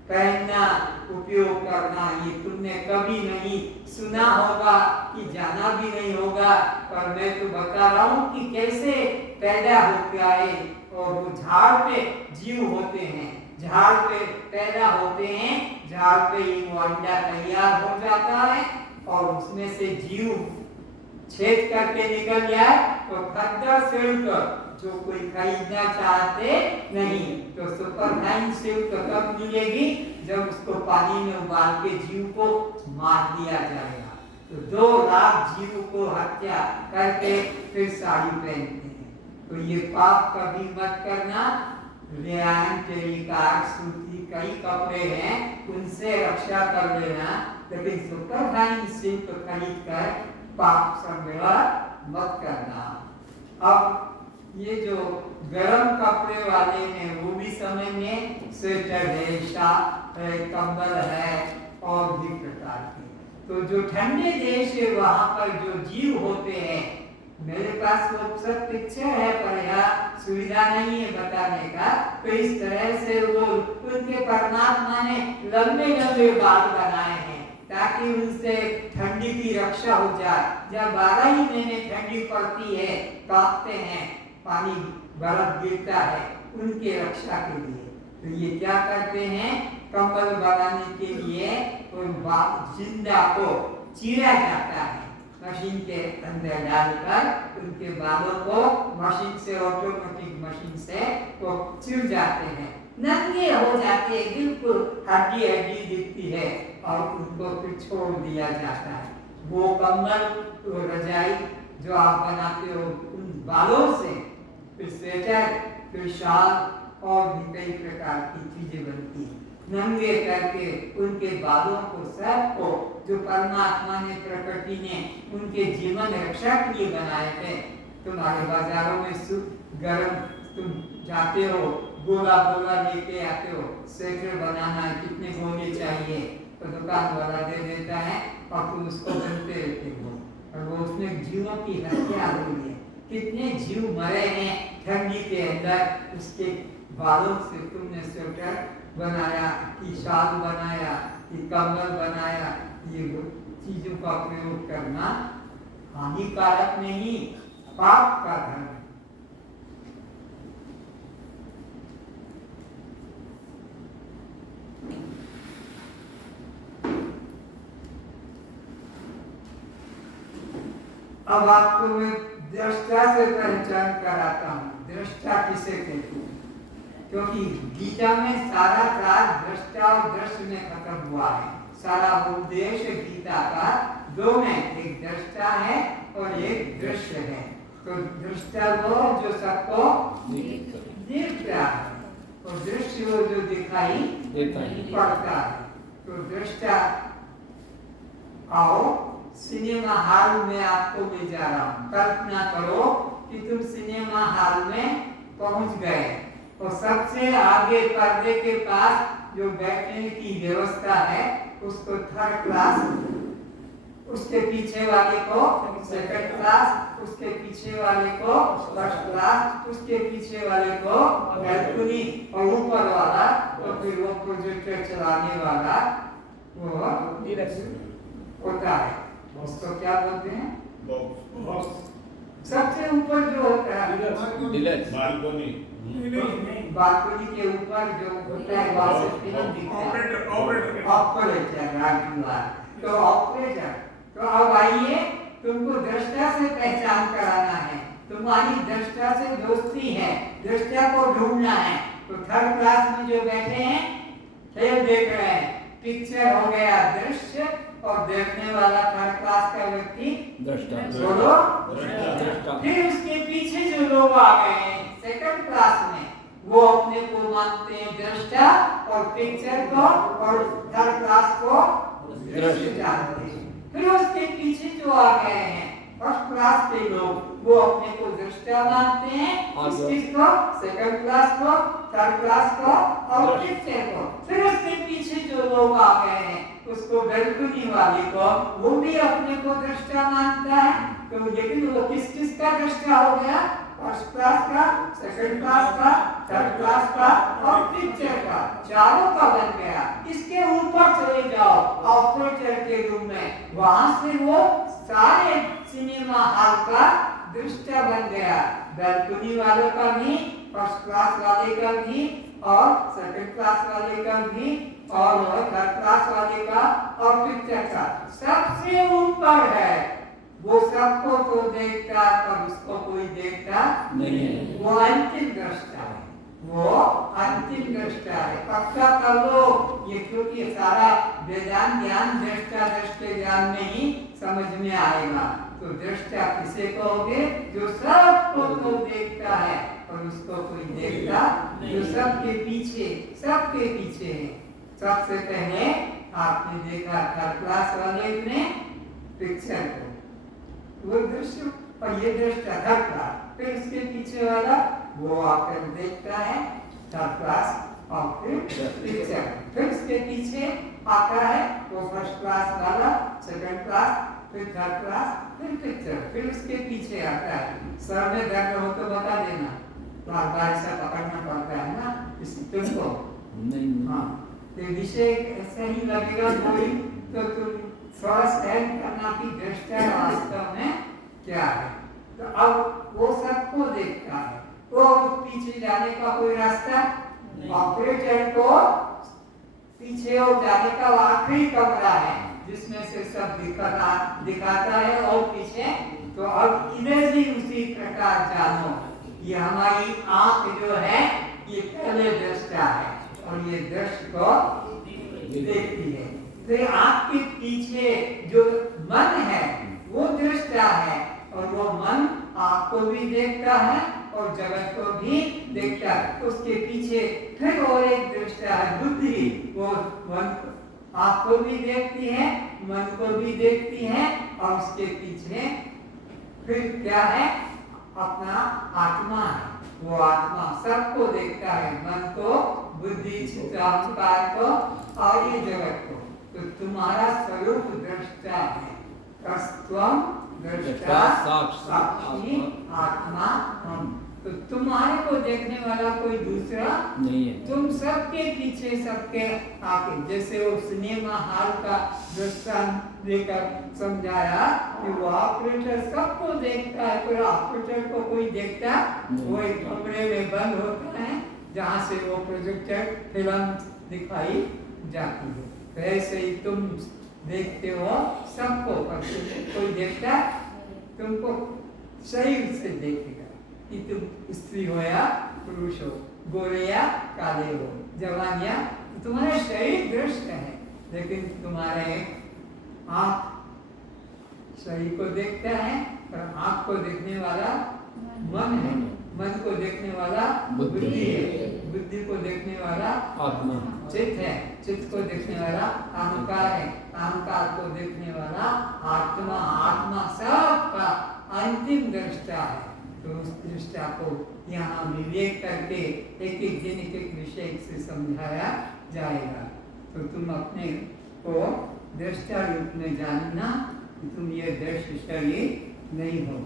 पहनना, उपयोग करना, ये तुमने कभी नहीं सुना होगा कि जाना भी नहीं होगा, पर मैं तो बता रहा हूँ कि कैसे पैदा होता है। और वो झाड़ पे जीव होते हैं, झाड़ पे पैदा होते हैं, झाड़ पे ही वो अंडा तैयार हो जाता है और उसमें से जीव छेद करके निकल जाए तो खद्दर सिल्क जो कोई खरीदना चाहते नहीं, तो सुपर फाइन सिल्क कब मिलेगी? जब उसको पानी में उबाल के जीव को मार दिया जाएगा। तो 2 लाख जीव को हत्या करके फिर साड़ी पहनते हैं। तो ये पाप कभी मत करना। रेयान, टेरिकॉट, सूती कई कपड़े हैं, उनसे रक्षा कर लेना, लेकिन सुपर फाइन सिल्क खरीद कर पाप संग्रह मत करना। अब ये जो गरम कपड़े वाले हैं वो भी समझेंगे, स्वेटर है, कंबल है और भी प्रकार के। तो जो ठंडे देश है वहां पर जो जीव होते हैं, मेरे पास वो सब पिक्चर है पर यहाँ सुविधा नहीं है बताने का, तो इस तरह से वो उनके परमात्मा ने लंबे लंबे बाल बनाए हैं ताकि उनसे ठंडी की रक्षा हो जाए। जब 12 ही महीने ठंडी पड़ती है, कांपते हैं, पानी बर्फ गिरता है, उनके रक्षा के लिए। तो ये क्या करते हैं? कंबल बनाने के लिए जिंदा को चीरा जाता है, मशीन के अंदर डालकर उनके बालों को मशीन से, ऑटोमेटिक मशीन से वो चिर जाते हैं, नंगे हो जाते हैं, बिल्कुल हड्डी हड्डी दिखती है और उनको फिर छोड़ दिया जाता है। वो कंबल, वो रजाई जो आप बनाते हो उन बालों से, फिर स्वेटर, फिर शाल और भी कई प्रकार की चीजें बनती हैं। नंगे करके उनके बालों को, सब को जो परमात्मा ने, प्रकृति ने उनके जीवन रक्षा के लिए बनाए थे। तुम्हारे बाजारों में गरम तुम जाते हो, गोला गोला लेके आते हो, स्वेटर बनाना है, कितने गोले चाहिए, तो दुकान वाला दे देता है और तुम उसको बनते रहते हो। और वो उसमें जीवों की हत्या हुई है, कितने जीव मरे हैं ठंडी के अंदर, उसके बालों से तुमने स्वेटर बनाया, कि शाल बनाया, कि कंबल बनाया। ये चीजों का प्रयोग करना हानिकारक नहीं, पाप का धर्म। अब आपको मैं दृष्टा से पहचान कराता हूँ, दृष्टा किसे कहते हैं, क्योंकि गीता में सारा काल दृष्टा और दृश्य में खत्म हुआ है। सारा उद्देश्य गीता का दो में, एक दृष्टा है और एक दृश्य है। तो दृष्टा वो जो सबको देखता है और दृश्य वो जो दिखाई पड़ता है। तो दृष्टा, आओ सिनेमा हॉल में आपको ले जा रहा हूँ। कल्पना करो कि तुम सिनेमा हॉल में पहुंच गए और सबसे आगे पर्दे के पास जो बैठने की व्यवस्था है उसको थर्ड क्लास, उसके पीछे वाले को सेकंड क्लास, उसके पीछे वाले को फर्स्ट क्लास, उसके पीछे वाले को बैल्कनी और ऊपर वाला तो फिर वो प्रोजेक्टर चलाने वाला वो होता है। उसको क्या बोलते हैं? बॉक्स। सबसे ऊपर जो होता है बालकनी। बालकनी के ऊपर जो होता है वहां से फिल्म दिखता है। ऑपरेटर तो ऑपरेटर। तो अब आइए, तुमको दृष्टा से पहचान कराना है, तुम्हारी दृष्टा से दोस्ती है, दृष्टा को ढूंढना है। तो थर्ड क्लास में जो बैठे हैं खेल देख रहे हैं, पिक्चर हो गया दृश्य और देखने वाला थर्ड क्लास का व्यक्ति दृष्टा। बोलो दृष्टा। फिर उसके पीछे जो लोग आ गए हैं सेकंड क्लास में, वो अपने को मानते हैं दृष्टा और पिक्चर को और थर्ड क्लास को दृश्य जानते हैं। फिर उसके पीछे जो आ गए हैं फर्स्ट क्लास के लोग, वो अपने को दृष्टा मानते हैं, इस चीज को सेकंड क्लास को, थर्ड क्लास को और पिक्चर को। फिर उसके पीछे जो लोग आ गए हैं उसको बैल्कनी वाले को, वो भी अपने को दृष्टा मानता है। तो लेकिन वो किस किस का दृष्टा हो गया? फर्स्ट क्लास का, सेकंड क्लास का, थर्ड क्लास का और पिक्चर का, चारों का बन गया। इसके ऊपर चले जाओ ऑपरेटर के रूम में, वहां से वो सारे सिनेमा हॉल का दृष्टा बन गया। बैल्कनी वालों का भी, फर्स्ट क्लास वाले का भी और सेकंड क्लास वाले का भी और थर्ड क्लास वाले का और पिक्चर का। सबसे ऊपर है वो, सबको तो देखता पर उसको कोई देखता नहीं है। वो अंतिम दृष्टा है, वो अंतिम दृष्टा है। पक्का कर लो ये, क्योंकि सारा वेदांत ज्ञान दृष्टा दृष्टि ज्ञान में ही समझ में आएगा। तो दृष्टा किसे कहोगे? जो सबको तो देखता है और उसको कोई देखता, जो सबके पीछे है। सबसे पहले आपने देखा थर्ड क्लास वाले ने पिक्चर को, वो दृश्य और ये दृष्टा थर्ड क्लास। फिर उसके पीछे वाला वो आकर देखता है थर्ड क्लास और फिर पिक्चर। फिर उसके पीछे आता है वो फर्स्ट क्लास वाला, सेकंड क्लास, फिर थर्ड क्लास, फिर पिक्चर। फिर उसके पीछे आता है, सर में दर्द हो तो बता देना, बार ऐसा पकड़ना पड़ता है ना इस तुमको नहीं। हाँ, तो विषय ऐसा ही लगेगा कोई तो तुम थोड़ा स्टैंड करना कि दृष्टा वास्तव में क्या है। तो अब वो सबको देखता है, वो पीछे जाने का कोई रास्ता, ऑपरेटर को पीछे और जाने का आखिरी कमरा है जिसमें से सब दिखाता है और पीछे। तो अब इधर भी उसी प्रकार जानो, ये हमारी आंख जो है ये पहले दृष्टा है और ये दृश्य को देखती है। तो आंख के पीछे जो मन है वो दृष्टा है और वो मन आंख को भी देखता है और जगत को भी देखता है। उसके पीछे फिर और एक दृष्टा है बुद्धि, वो मन आंख को भी देखती है, मन को भी देखती है और उसके पीछे फिर क्या है? अपना आत्मा है, वो आत्मा सबको देखता है, मन को, बुद्धि, चित्त, अहंकार को और ये जगत को। तो तुम्हारा स्वरूप दृष्टा है, तस्त्वं दृष्टा साक्षी आत्मा हम। तो तुम्हारे को देखने वाला कोई दूसरा नहीं है। तुम सबके पीछे सबके आके, जैसे वो सिनेमा हॉल का दृष्टांत देकर समझाया कि वो ऑपरेटर सबको देखता है, पर ऑपरेटर को कोई देखता वो एक कमरे में बंद होता है जहाँ से वो प्रोजेक्टर फिल्म दिखाई जाती है। तो ऐसे ही तुम देखते हो सबको, पर कोई देखता तुमको शरीर से देखेगा कि तुम स्त्री हो या पुरुष हो, गोरे या काले हो, जवान या, तुम्हारा शरीर दृष्ट है, लेकिन तुम्हारे आँख शरीर को देखता है, पर आँख को देखने वाला मन है, मन को देखने वाला बुद्धि है, बुद्धि को देखने वाला आत्मा चित्त है, चित्त को देखने वाला अहंकार है, अहंकार को देखने वाला आत्मा, आत्मा सबका अंतिम दृष्टा है। तो उस दृष्टा को यहाँ विवेक करके एक एक दिन एक एक विषय से समझाया जाएगा। तो तुम अपने को दृष्टा रूप में जानना कि तुम ये दृश्य शरीर नहीं हो।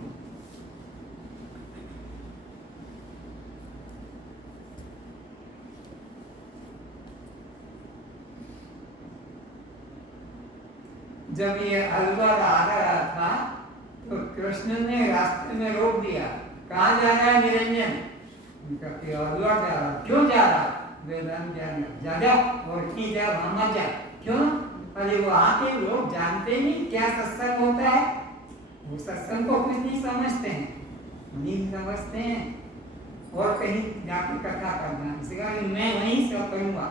जब ये अलवर आ रहा था तो कृष्ण ने रास्ते में रोक दिया, कहाँ जा रहा है निरंजन? अलवर जा रहा। क्यों जा रहा? वेदांत जा जा और की जा, वहां मत जा। क्यों? अरे वहां के लोग जानते नहीं क्या सत्संग होता है, वो सत्संग को कुछ नहीं समझते हैं, नहीं समझते हैं, और कहीं जाकर कथा करना, इसका मैं वहीं सब करूंगा,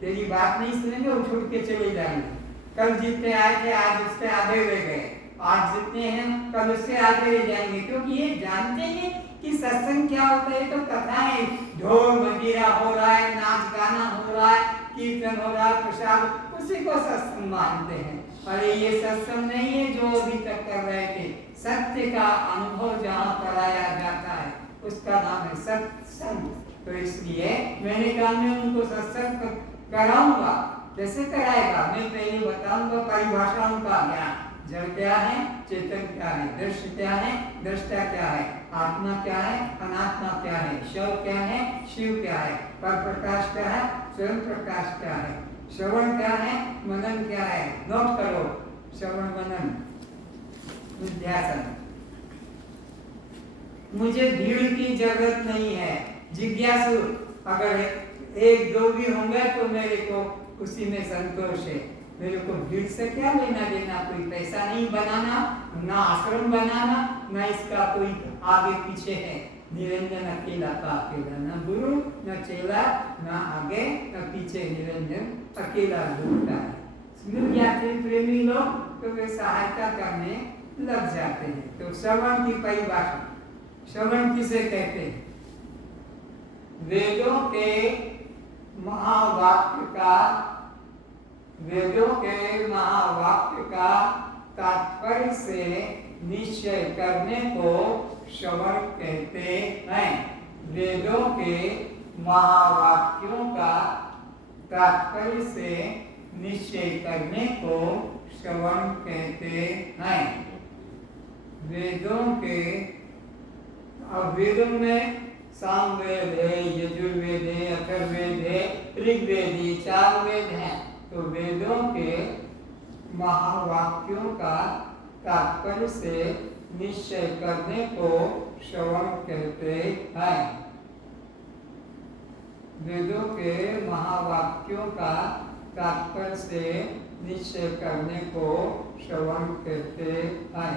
तेरी बात नहीं सुनेंगे और छूट के चले जाएंगे। कल जितने आए थे आज उससे आधे रह गए, आज जितने हैं कल उससे आगे रह जाएंगे, क्योंकि ये जानते हैं कि सत्संग क्या होता है। तो कथा है, ढोल मजीरा हो रहा है, नाच गाना हो रहा है, कीर्तन हो रहा है, प्रसाद, उसी को सत्संग मानते हैं। अरे ये सत्संग नहीं है जो अभी तक कर रहे थे। सत्य का अनुभव जहाँ कराया जाता है उसका नाम है सत्संग। तो इसलिए मैंने कहा मैं उनको सत्संग कराऊंगा। कैसे कराएगा? मैं पहले बताऊंगा परिभाषाओं का ज्ञान। जड़ क्या है, चेतन क्या है, दृश्य क्या है, दृष्टा क्या है, आत्मा क्या है, अनात्मा क्या है, शव क्या है, शिव क्या है, पर प्रकाश क्या है, स्वयं प्रकाश क्या है, श्रवण क्या है, मनन क्या है। नोट करो, श्रवण मनन निध्यासन। मुझे भीड़ की जरूरत नहीं है। जिज्ञासु अगर एक दो भी होंगे तो मेरे को उसी में संतोष है। मेरे को भीड़ से क्या लेना देना, कोई पैसा नहीं बनाना, ना आश्रम बनाना, ना इसका कोई आगे पीछे है। निरंजन अकेला का अकेला, ना गुरु न चेला, ना आगे न पीछे, निरंजन अकेला घूमता है। मिल जाते प्रेमी लोग तो वे सहायता करने लग जाते हैं। तो श्रवण की परिभाषा, श्रवण किसे कहते हैं? वेदों के महावाक्य का, वेदों के महावाक्य का तात्पर्य से निश्चय करने को श्रवण कहते हैं। वेदों के महावाक्यों का तात्पर्य से निश्चय करने को श्रवण कहते हैं। वेदों के, अब वेदों में सामवेद है, यजुर्वेद है, अथर्ववेद है, ऋग्वेद है, 4 वेद हैं। तो वेदों के महावाक्यों का तात्पर्य से निश्चय करने को श्रवण कहते हैं। वेदों के महावाक्यों का तात्पर्य से निश्चय करने को श्रवण कहते हैं।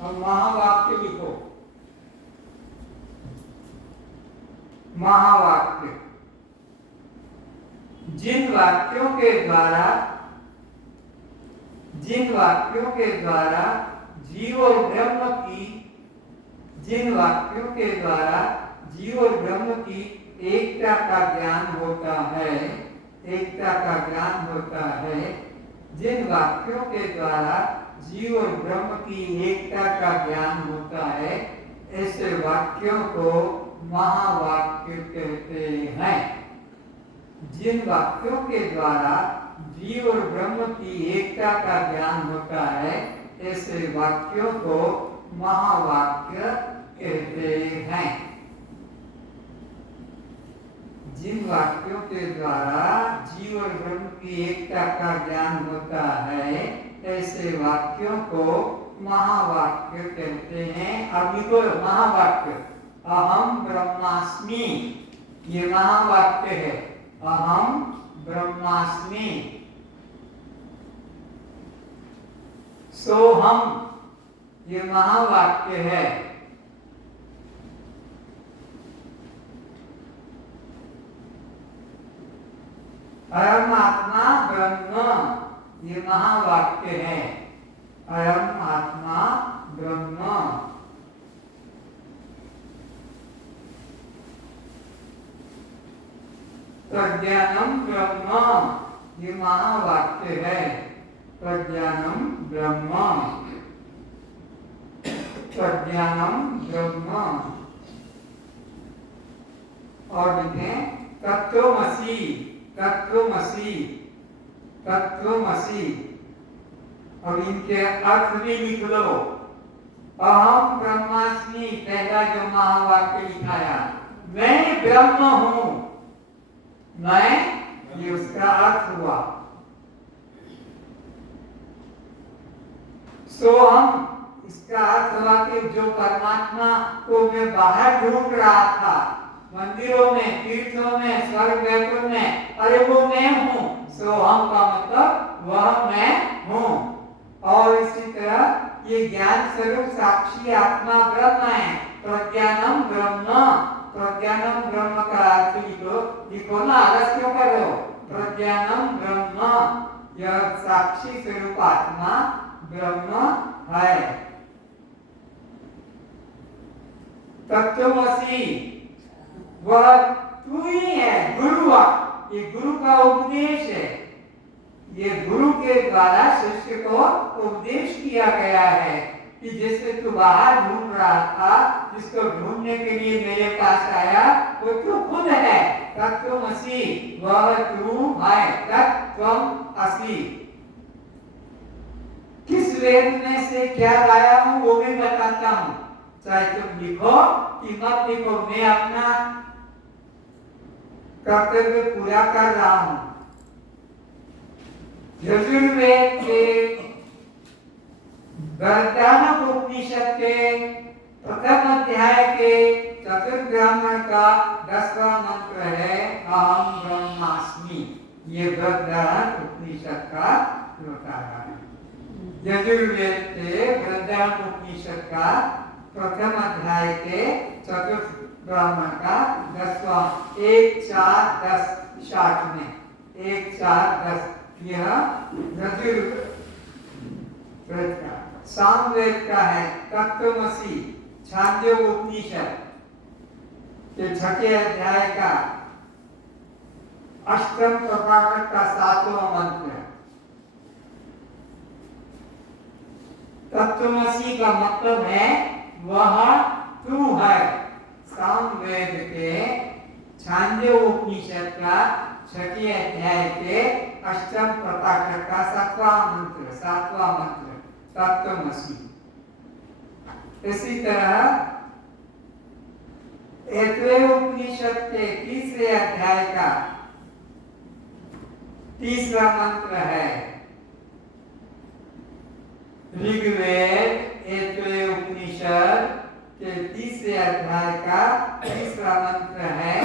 अब महावाक्य लिखो। महावाक्य जिन वाक्यों के द्वारा जीव और ब्रह्म की, जिन वाक्यों के द्वारा जीव और ब्रह्म की एकता का ज्ञान होता है, एकता का ज्ञान होता है, जिन वाक्यों के द्वारा जीव और ब्रह्म की एकता का ज्ञान होता है, ऐसे वाक्यों को महावाक्य कहते हैं। जिन वाक्यों के द्वारा जीव और ब्रह्म की एकता का ज्ञान होता है, ऐसे वाक्यों को महावाक्य कहते हैं। जिन वाक्यों के द्वारा जीव और ब्रह्म की एकता का ज्ञान होता है, ऐसे वाक्यों को महावाक्य कहते हैं। अभी को महावाक्य, अहम ब्रह्मास्मि, ये महावाक्य है। अहम ब्रह्मास्मि, सोहम, ये महावाक्य है। अयम आत्मा ब्रह्म, ये महावाक्य है। अयम आत्मा ब्रह्म। प्रज्ञानम ब्रह्म, ये महावाक्य है। प्रज्ञानम ब्रह्म, प्रज्ञानम ब्रह्म। और लिखें तत्वमसि, तत्वमसि, तत्वमसि। और इनके अर्थ भी लिख लो। अहम ब्रह्मास्मि, पहला जो महावाक्य लिखाया, मैं ब्रह्म हूं। मैं, ये उसका अर्थ हुआ। सोहम, इसका अर्थ हुआ कि जो परमात्मा को मैं बाहर ढूंढ रहा था, मंदिरों में, तीर्थों में, स्वर्ग वैकुंठ में, अरे वो मैं हूँ। सोहम का मतलब वह मैं हूँ। और इसी तरह ये ज्ञान स्वरूप साक्षी आत्मा ब्रह्म है। प्रज्ञानम ब्रह्म, प्रज्ञानम ब्रह्म का अर्थ लिखो, लिखो ना, अलग क्यों करो। प्रज्ञानम ब्रह्म, यह साक्षी स्वरूप आत्मा ब्रह्म है। तत्वमसि, वह तू ही है, गुरु। ये गुरु का उपदेश है। ये गुरु के द्वारा शिष्य को उपदेश किया गया है कि जिससे तू बाहर ढूंढ रहा था, जिसको ढूंढने के लिए मेरे पास आया, वो तू खुद है। तत्वमसि, वह तू है। तत्वमसि। किस वेद में से क्या लाया हूं वो भी बताता हूं, चाहे तुम लिखो कि मत लिखो, मैं अपना कर्तव्य पूरा कर रहा हूं। यजुर्वेद के बृहदारण्यकोपनिषद के प्रथम अध्याय के चतुर्ब्राह्मण का 10वां मंत्र है अहम ब्रह्मास्मि। ये बृहदारण्यकोपनिषद का बताया है। यजुर्वेद के बृहदारण्यकोपनिषद का प्रथम अध्याय के चतुर्थ ब्राह्मण का 10वां, 1, 4, 10 शाख में 1, 4, 10 यह यजुर्वेद का। सामवेद का है तत्वमसि, छांदोग्योपनिषद के 6वें अध्याय का 8वें प्रभाकर का 7वां मंत्र। तत्वमसि का मतलब है वह तू है। सामवेद के छांदोग्योपनिषद का 6वें अध्याय के 8वें प्रभाकर का 7वां मंत्र तत्वमसि। इसी तरह ऐतरेयोपनिषद के 3रे अध्याय का 3रा मंत्र है। ऋग्वेद ऐतरेयोपनिषद के 3रे अध्याय का 3रा मंत्र है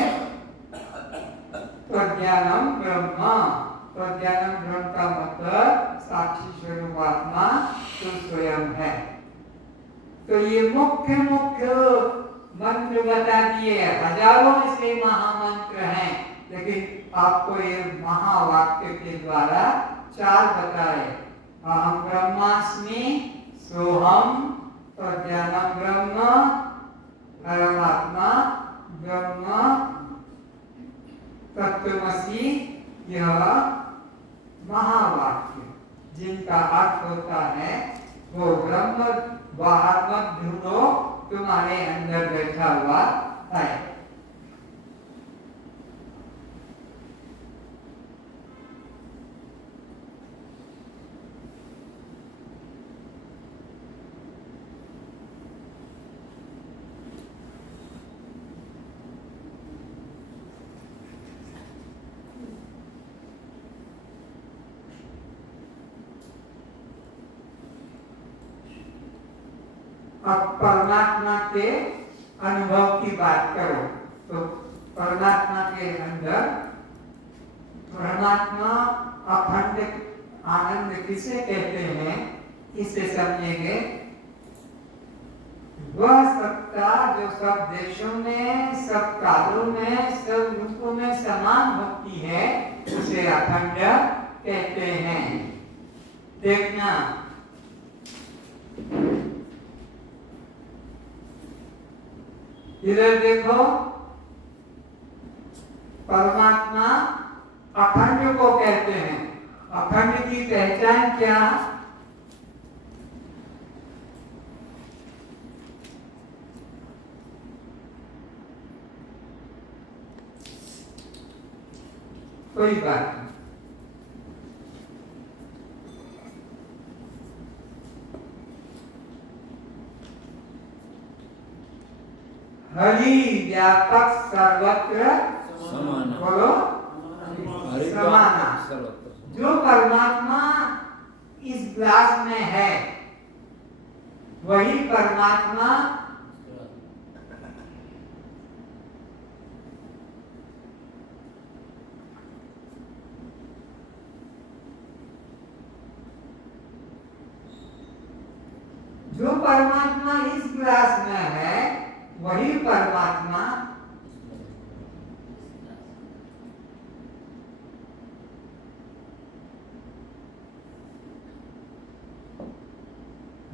प्रज्ञानम ब्रह्म। प्रज्ञानम ब्रह्म का मतलब साक्षी स्वरूप आत्मा तो स्वयं है। तो ये मुख्य मंत्र बता दिए, हजारों ऐसे महामंत्र हैं, लेकिन आपको ये महावाक्य के द्वारा 4 बताए। अहम ब्रह्मास्मि, सोहम, प्रज्ञानम ब्रह्म, परमात्मा ब्रह्म, तत्वमसि, यह महावाक्य जिनका अर्थ होता है वो ब्रह्म बाहर मत ढूंढो, तुम्हारे अंदर बैठा हुआ है। अब परमात्मा के अनुभव की बात करो तो परमात्मा के अंदर परमात्मा अखंड आनंद किसे कहते हैं इसे समझेंगे। वह सत्ता जो सब देशों में, सब कालों में, सब रूपों में समान होती है उसे अखंड कहते हैं। देखना इधर देखो, परमात्मा अखंड को कहते हैं। अखंड की पहचान क्या? कोई बात नहीं। हरि व्यापक सर्वत्र समान बोलो समाना। जो परमात्मा इस ग्लास में है वही परमात्मा जो परमात्मा इस ग्लास में है वही परमात्मा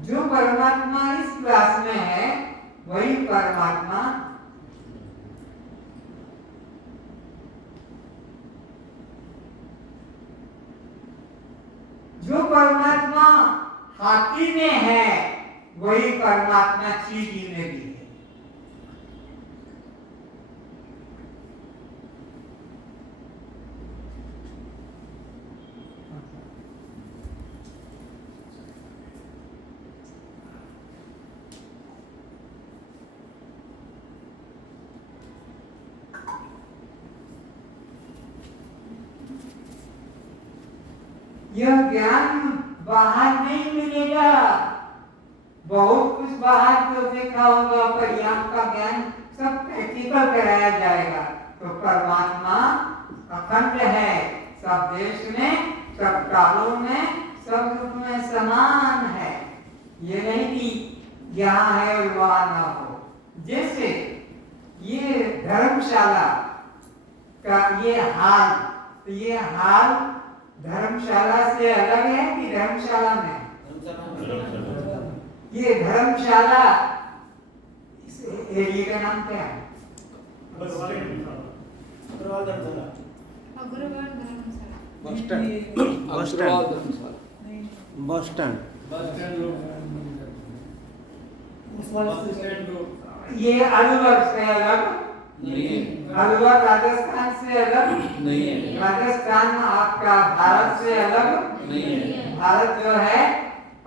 जो परमात्मा इस ग्लास में है वही परमात्मा जो परमात्मा हाथी में है वही परमात्मा चीटी में भी है। यह ज्ञान बाहर नहीं मिलेगा। बहुत कुछ बाहर तो देखा होगा पर यहाँ का ज्ञान सब प्रैक्टिकल कराया जाएगा। तो परमात्मा अखंड है, सब देश में, सब कालों में, सब रूप में समान है। ये नहीं कि यहाँ है और वहाँ ना हो। जैसे ये धर्मशाला का ये हाल, तो ये हाल धर्मशाला से अलग है कि धर्मशाला में? ये धर्मशाला, इस एरिया का नाम क्या है? अग्रवाल धर्मशाला। अग्रवाल धर्मशाला। बस स्टैंड बस स्टैंड ये अलवर से अलग नहीं है, अलवर राजस्थान से अलग नहीं है, राजस्थान आपका भारत से अलग नहीं है, भारत जो है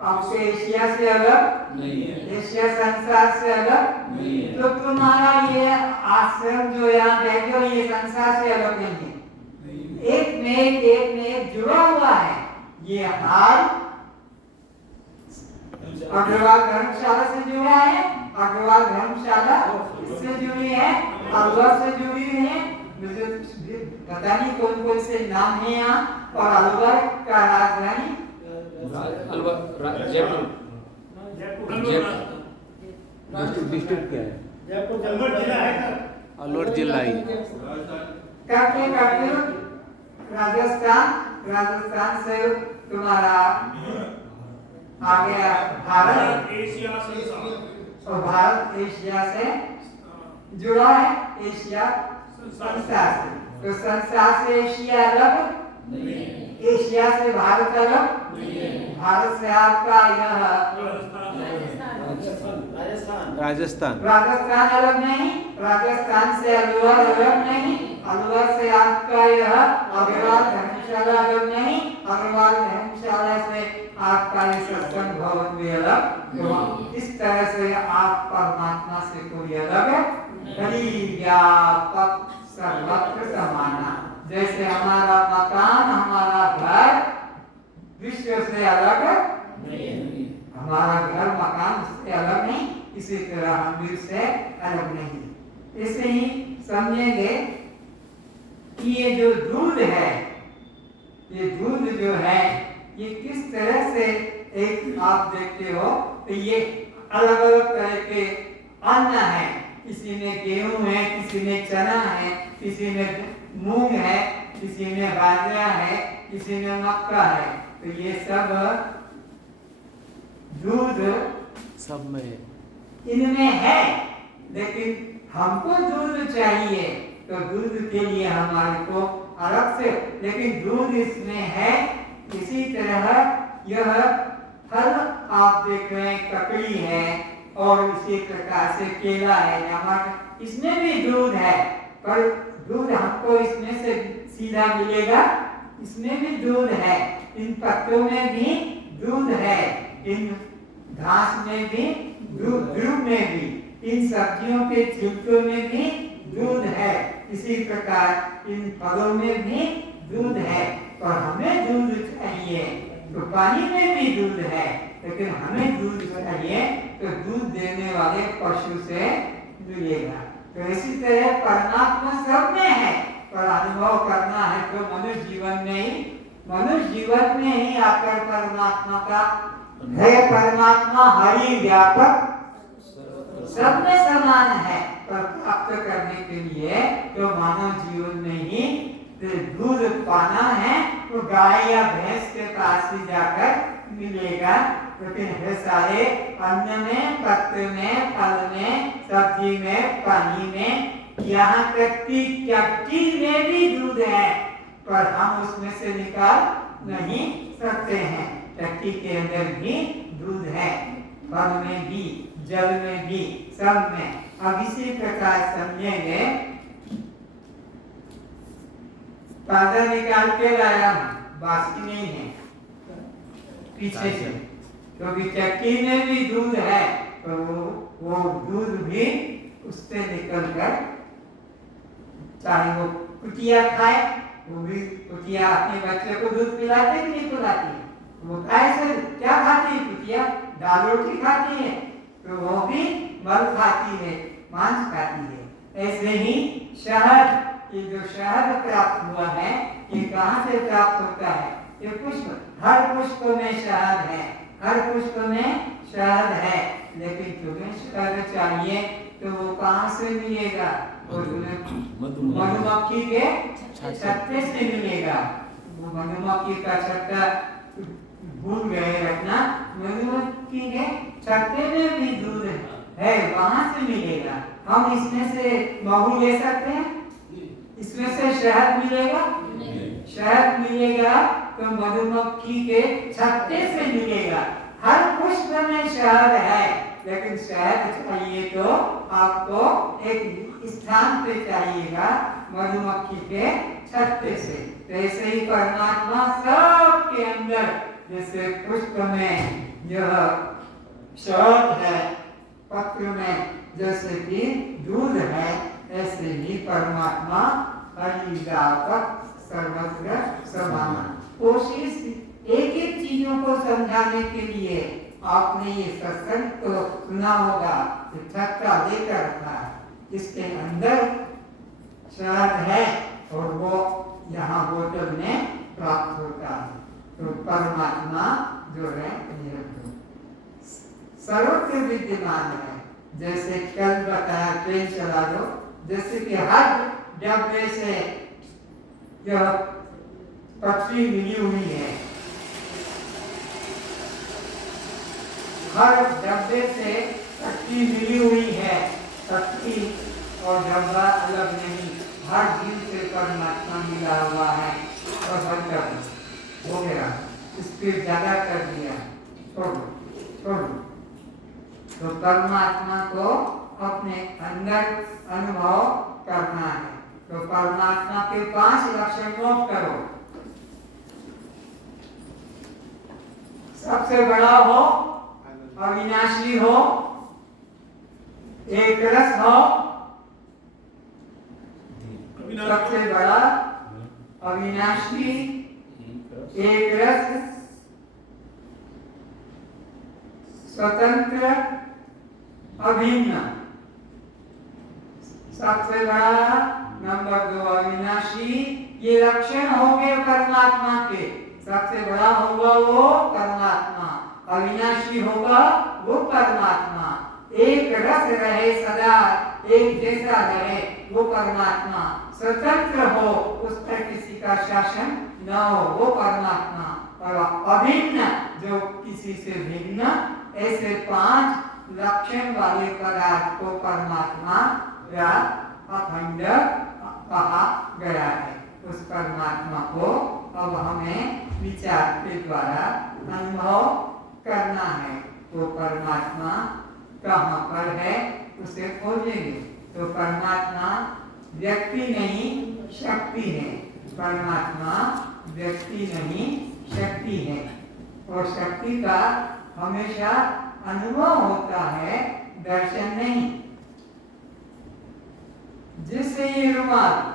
आपसे एशिया से अलग नहीं है, एशिया संसार से अलग नहीं है। तो तुम्हारा ये आश्रम जो यहाँ बैठे हो ये संसार से अलग नहीं है। एक में एक जुड़ा हुआ है। ये हाल अग्रवाल धर्मशाला से जुड़ा है, अग्रवाल धर्मशाला इससे जुड़ी है, अलवर से जुड़ी है। मुझे पता नहीं कौन कौन से नाम है यहाँ। और अलवर का राजधानी जयपुर डिस्ट्रिक्ट क्या है? जयपुर अलवर जिला है। अलवर जिला ही करते राजस्थान से तुम्हारा आ गया भारत, एशिया संसार और भारत एशिया से जुड़ा है, एशिया संसार से। तो संसार से एशिया अलग, एशिया से भारत अलग, भारत से आपका यह राजस्थान राजस्थान अलग नहीं, राजस्थान से अलवर अलग नहीं, अलवर से आपका यह अग्रवाल धर्मशाला अलग नहीं, अग्रवाल धर्मशाला से आपका ये सत्संग भवन भी अलग। तो इस तरह से आप परमात्मा से कोई अलग हरि व्यापक सर्वत्र समाना। जैसे हमारा मकान, हमारा घर विश्व से अलग, हमारा घर मकान से अलग नहीं। इसी तरह हम भी उससे अलग नहीं। ऐसे ही समझेंगे कि ये जो दूध है, ये दूध जो है ये किस तरह से, एक आप देखते हो तो ये अलग अलग तरह के अन्न है, किसी में गेहूं है, किसी में चना है, किसी में मूंग है, किसी में बाजरा है, किसी में मक्का है। तो ये सब दूध सब में इनमें है, लेकिन हमको दूध चाहिए तो दूध के लिए हमारे को अलग से, लेकिन दूध इसमें है। इसी तरह यह फल आप देख रहे हैं, ककड़ी है और इसी प्रकार से केला है, नमक, इसमें भी दूध है, पर दूध हमको इसमें से सीधा मिलेगा, इसमें भी दूध है, इन पत्तों में भी दूध है, इन घास में भी दूध में भी, इन सब्जियों के छिलकों में भी दूध है, इसी प्रकार इन फलों में भी दूध है। और हमें दूध चाहिए तो पानी में भी दूध है, लेकिन हमें दूध चाहिए तो दूध देने वाले पशु से मिलेगा। तो इसी तरह परमात्मा सब में है, पर अनुभव करना है तो मनुष्य जीवन में ही, मनुष्य जीवन में ही आकर परमात्मा का है। परमात्मा हरि व्यापक सब में समान है, पर प्राप्त करने के लिए तो मानव जीवन में ही दूध पाना है तो गाय या भैंस के पास ही जाकर मिलेगा। लेकिन है सारे अन्न में, पत्र में, फल में, सब्जी में, पानी में, यहाँ तक कि चक्की में भी दूध है, पर हम उसमें से निकाल नहीं सकते हैं। चक्की के अंदर भी दूध है, फल में भी, जल में भी, सब में। अब इसी प्रकार समझेंगे, ताजा निकाल के लाया हूं, बासी नहीं है पीछे से, क्योंकि चक्की में भी दूध है, तो वो दूध भी उससे निकल कर, चाहे वो कुटिया खाए, वो भी कुटिया अपने बच्चे को दूध पिलाते कि नहीं पिलाती, वो कैसे क्या खाती है कुटिया, दाल रोटी खाती है, तो वो भी मल खाती है, मांस खाती है। ऐसे ही शहद, ये जो शहद प्राप्त हुआ है, ये कहाँ से प्राप्त होता है? ये पुष्प, हर पुष्प में शहद है, हर पुष्प में शहद है, लेकिन तुम्हें शहद चाहिए तो वो कहाँ से मिलेगा? वो मधुमक्खी के छत्ते से मिलेगा। वो मधुमक्खी का छत्ता भूल गए रखना, मधुमक्खी के छत्ते में भी दूध है, वहां से मिलेगा। हम इसमें से महू ले सकते हैं, इसमें से शहद मिलेगा, शहद मिलेगा तो मधुमक्खी के छत्ते से मिलेगा। हर पुष्प में शहद है, लेकिन शहद चाहिए तो आपको एक स्थान पे चाहिएगा, मधुमक्खी के छत्ते से। तो ऐसे ही परमात्मा सब के अंदर, जैसे पुष्प में यह शहद है, पत्र में जैसे कि दूध है, ऐसे ही परमात्मा हरि व्यापक सर्वत्र समान। कोशिश एक एक चीजों को समझाने के लिए आपने ये सत्संग तो सुना होगा, छत्ता लेकर रखा है, इसके अंदर शहद है और वो यहाँ बोतल में प्राप्त होता है। तो परमात्मा जो है सर्वत्र विद्यमान है। जैसे कल बताया, ट्रेन चला दो, जैसे कि हर डब्बे से यह पटरी मिली हुई है, हर डब्बे से पटरी मिली हुई है, पटरी और डब्बा अलग नहीं, हर दिन से परमात्मा मिला हुआ है। और बंद हो गया, स्पीड ज्यादा कर दिया, छोड़ो। तो परमात्मा को अपने अंदर अनुभव करना है। तो परमात्मा के 5 लक्षण नोट करो। सबसे बड़ा हो, अविनाशी हो, एक रस हो, सबसे बड़ा अविनाशी, एक रस, स्वतंत्र, अभिन्न, सबसे बड़ा, नंबर 2 अविनाशी। ये लक्षण हो गए परमात्मा के, सबसे बड़ा होगा वो परमात्मा, अविनाशी होगा वो परमात्मा, एक रस रहे सदा, एक जैसा रहे वो परमात्मा, स्वतंत्र हो, उस पर किसी का शासन न हो वो परमात्मा, और अभिन्न जो किसी से भिन्न, ऐसे 5 लक्षण वाले पदार्थ को परमात्मा या अखंड कहा गया है। उस परमात्मा को अब हमें विचार के द्वारा अनुभव करना है। तो परमात्मा कहाँ पर है उसे खोजेंगे। तो परमात्मा व्यक्ति नहीं शक्ति है, परमात्मा व्यक्ति नहीं शक्ति है, और शक्ति का हमेशा अनुभव होता है, दर्शन नहीं। जिससे ये रुमाल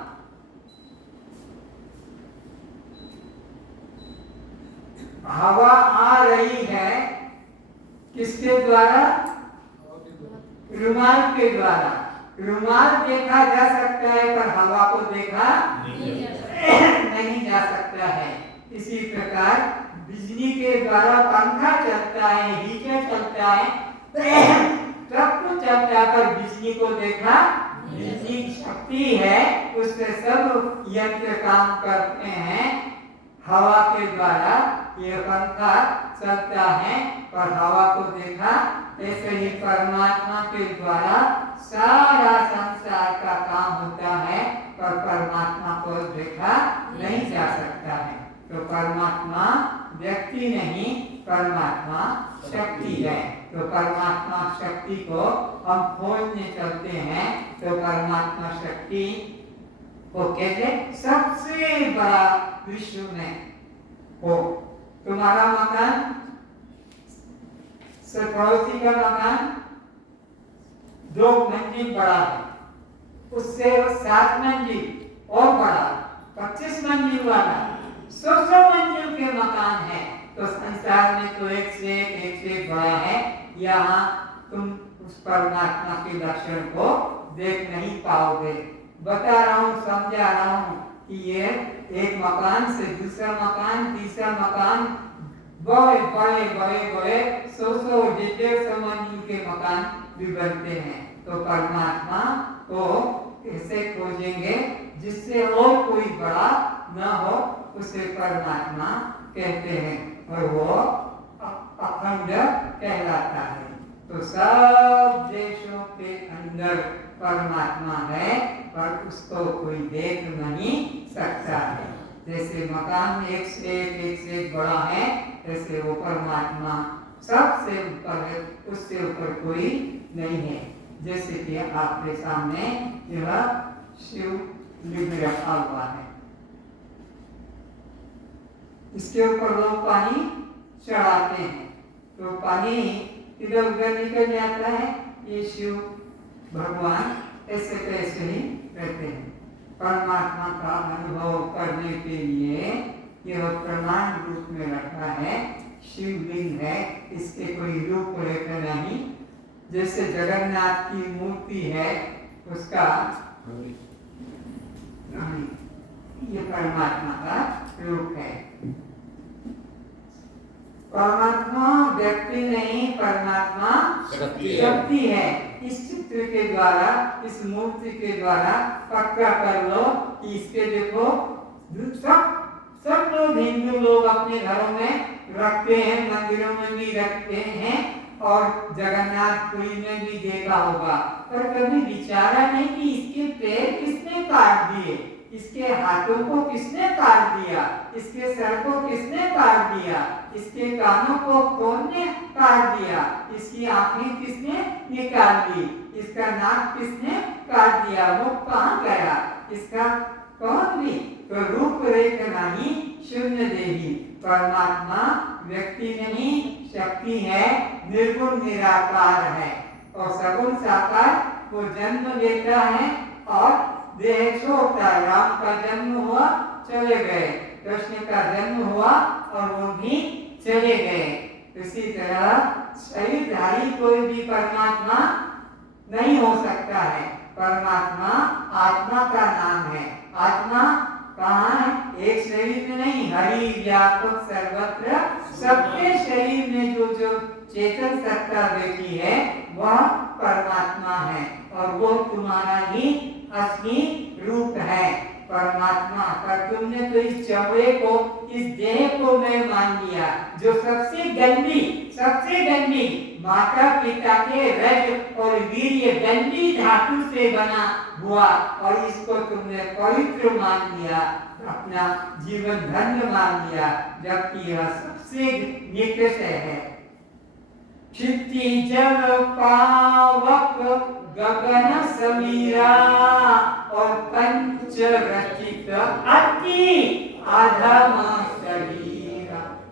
हवा आ रही है, किसके द्वारा? रुमाल के द्वारा। रुमाल देखा जा सकता है पर हवा को देखा नहीं जा सकता है। इसी प्रकार बिजली के द्वारा पंखा चलता है, हीटर चलता है, सब कुछ चलता है पर बिजली को देखा, बिजली शक्ति है, उससे सब यंत्र काम करते हैं। हवा के द्वारा ये पंखा चलता है पर हवा को देखा, ऐसे ही परमात्मा के द्वारा सारा संसार का काम होता है पर परमात्मा को देखा नहीं जा सकता है। तो परमात्मा व्यक्ति नहीं, परमात्मा शक्ति है। तो परमात्मा शक्ति को हम खोजने चलते हैं। तो परमात्मा शक्ति को कहते सबसे बड़ा विश्व में हो। तुम्हारा मकान पड़ोसी का मकान 2 मंजिल बड़ा है, उससे 7 मंजिल और बड़ा, 25 मंजिल वाला, 100 मंजिल के मकान है। तो संसार में तो एक से एक बड़ा है। यहाँ तुम उस परमात्मा के लक्षण को देख नहीं पाओगे। बता रहा हूँ, समझा रहा हूँ कि ये एक मकान से दूसरा मकान, तीसरा मकान, बड़े बड़े बड़े बड़े 100-150 मंजिल के मकान भी बनते हैं। तो परमात्मा को कैसे खोजेंगे? जिससे और कोई बड़ा न हो उसे परमात्मा कहते हैं, और वो अखंड कहलाता है। तो सब देशों के अंदर परमात्मा है पर उसको कोई देख नहीं सकता है। जैसे मकान एक से एक बड़ा है, ऐसे वो परमात्मा सबसे ऊपर है, उससे ऊपर कोई नहीं है। जैसे कि आपके सामने यह शिव लिंग रखा हुआ है, इसके ऊपर लोग पानी चढ़ाते हैं तो पानी इधर उधर निकल जाता है। ये शिव भगवान ऐसे कैसे ही रहते हैं। परमात्मा का अनुभव करने के लिए यह प्रमाण रूप में रखा है, शिवलिंग है, इसके कोई रूप रेखा नहीं। जैसे जगन्नाथ की मूर्ति है, उसका ये परमात्मा का रूप है। परमात्मा व्यक्ति नहीं, परमात्मा शक्ति है। इस चित्र के द्वारा, इस मूर्ति के द्वारा पक्का कर लो कि इसके देखो सब लोग, हिंदू लोग अपने घरों में रखते हैं, मंदिरों में भी रखते हैं, और जगन्नाथपुरी में भी देखा होगा, पर कभी विचारा नहीं कि इसके पैर किसने काट दिए, इसके हाथों को किसने काट दिया, इसके सर को किसने काट दिया, इसके कानों को कौन ने काट दिया, इसकी आंखें किसने निकाल दी, इसका नाक किसने काट दिया, वो कहाँ गया, इसका कौन भी। तो रूप रेख नहीं, शून्य देही। परमात्मा व्यक्ति नहीं, शक्ति है, निर्गुण निराकार है, और सगुण साकार वो जन्म लेता है और देह छोड़ता है। राम का जन्म हुआ, चले गए, कृष्ण का जन्म हुआ और वो भी चले गए। इसी तरह शरीरधारी कोई भी परमात्मा नहीं हो सकता है। परमात्मा आत्मा का नाम है। आत्मा कहाँ है? एक शरीर में नहीं, हरि व्यापक सर्वत्र, सबके शरीर में जो जो चेतन सत्ता बैठी है वह परमात्मा है और वो तुम्हारा ही असली रूप है परमात्मा। पर तुमने तो इस चमड़े को, इस देह को मैं मान लिया जो सबसे गंदी माता पिता के रज और वीर्य गंदी धातु से बना हुआ, और इसको तुमने पवित्र मान लिया, अपना जीवन धन्य मान लिया, जबकि यह सबसे निकृष्ट है। क्षिति जल पावक गगन समीरा और पंच रचित अति अधम शरीर।